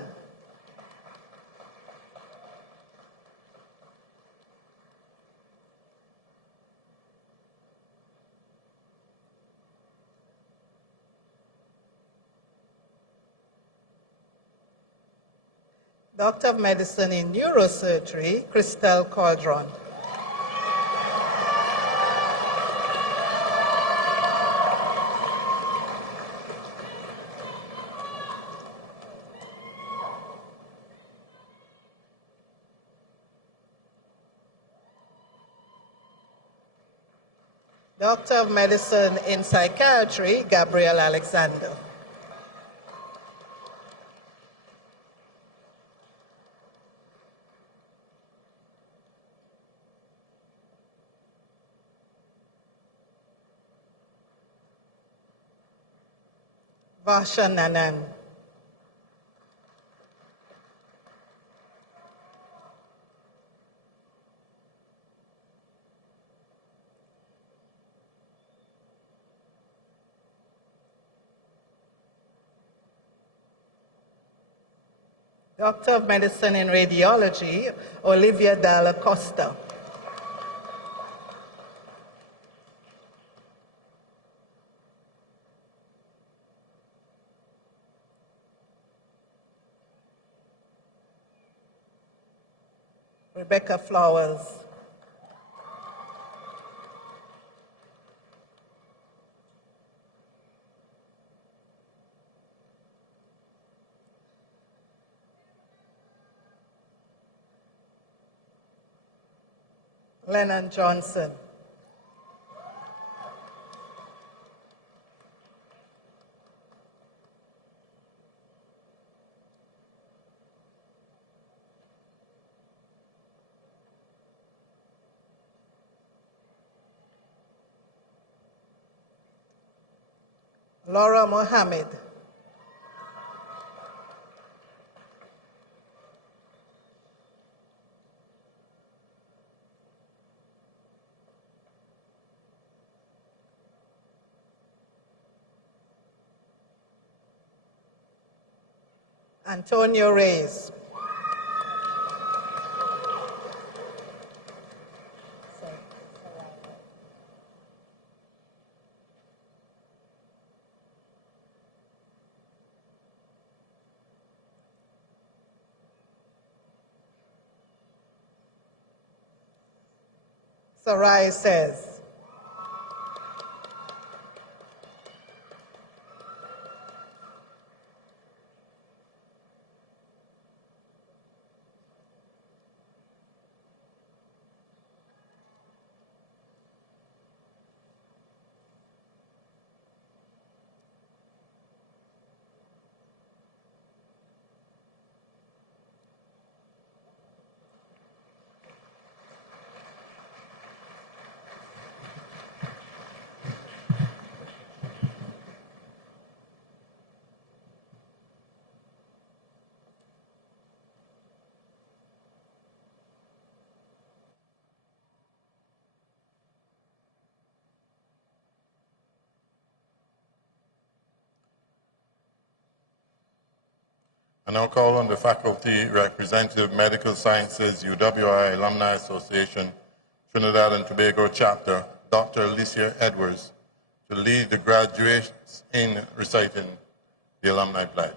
Doctor of Medicine in Neurosurgery, Christelle Caldron. Doctor of Medicine in Psychiatry, Gabrielle Alexander. Vasha Nanan. Doctor of Medicine in Radiology, Olivia Dalla Costa. Rebecca Flowers. Lennon Johnson. Laura Mohammed. Antonio Reyes. Sarai says. I now call on the Faculty Representative Medical Sciences UWI Alumni Association, Trinidad and Tobago Chapter, Dr. Alicia Edwards, to lead the graduates in reciting the Alumni Pledge.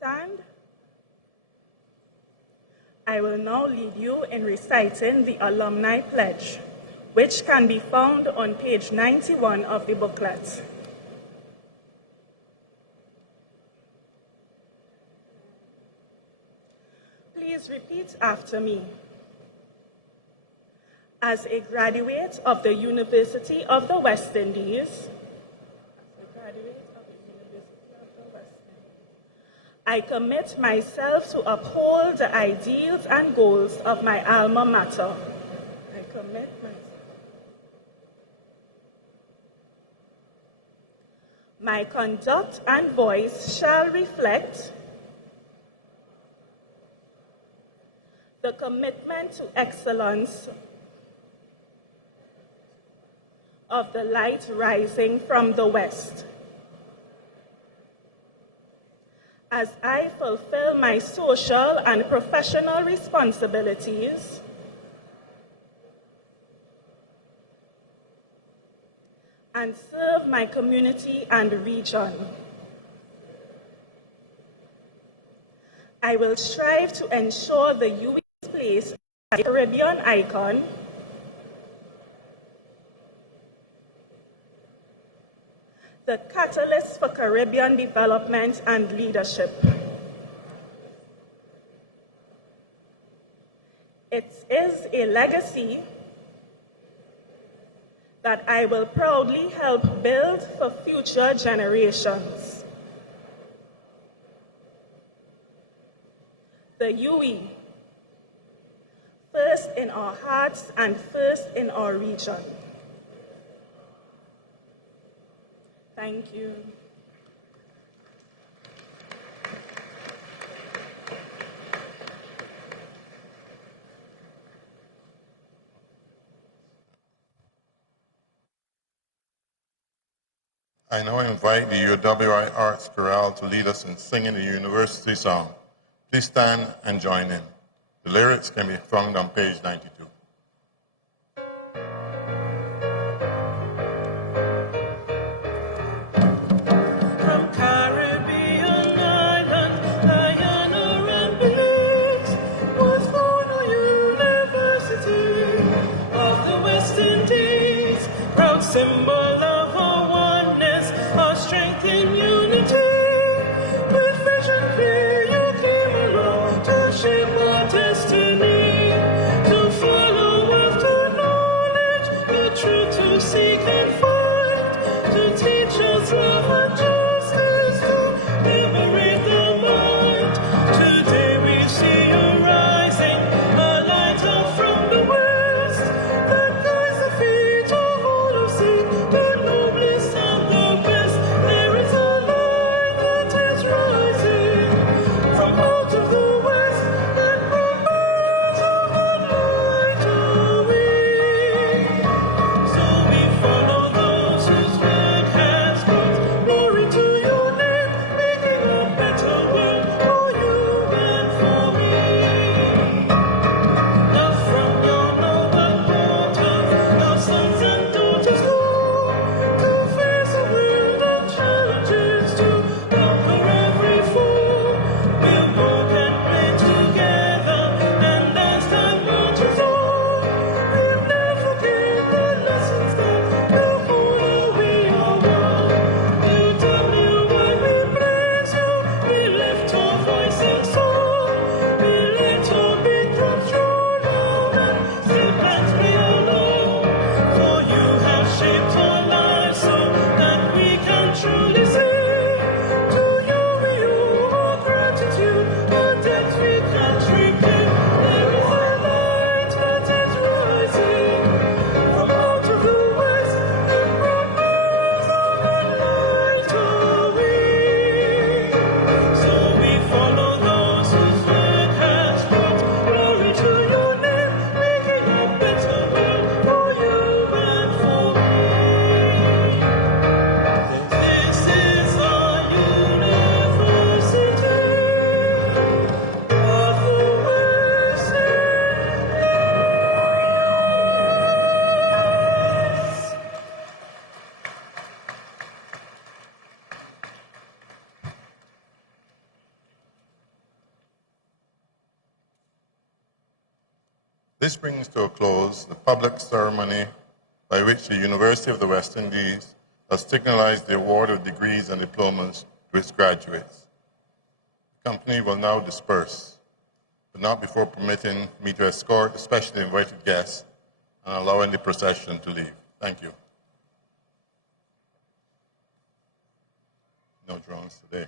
Stand. I will now lead you in reciting the Alumni Pledge, which can be found on page 91 of the booklet. Please repeat after me. As a graduate of the University of the West Indies, I commit myself to uphold the ideals and goals of my alma mater. I commit myself. My conduct and voice shall reflect the commitment to excellence of the light rising from the west. As I fulfill my social and professional responsibilities, and serve my community and region, I will strive to ensure the UWI's place as a Caribbean icon the catalyst for Caribbean development and leadership. It is a legacy that I will proudly help build for future generations. The UWI, first in our hearts and first in our region. Thank you. I now invite the UWI Arts Chorale to lead us in singing the university song. Please stand and join in. The lyrics can be found on page 92. Symbol of our oneness, our strength in unity. With vision clear, you came along to shape our destiny, to follow after knowledge, the truth to seek and find, to teach us love and justice, to liberate the mind. Today we see you rising, a light up from the west, that guides the feet of all who see the noblest of the best. There is a light that is rising from out of the west, and promise of that light are we. So we follow those whose work has brought glory to your name, making a better world for you and for me. Up from your noble portals, our sons and daughters go to face a world of challenges, to conquer every foe. We'll walk and play together, and as time marches on, we'll never forget the lessons that will hold how we are one. UWI, we praise you, we lift our voice in song, we let our big drums roll loud and step as we all know. For you have shaped our lives so that we can truly say, to you we owe our gratitude, a debt we can't repay. There is a light that is rising from out of the west, and promise of that light are we. So we follow those whose work has brought glory to your name, making a better world for you and for me. This is our university of the West Indies. This brings to a close the public ceremony by which the University of the West Indies has signalized the award of degrees and diplomas to its graduates. The company will now disperse, but not before permitting me to escort the specially invited guests and allowing the procession to leave. Thank you. No drones today.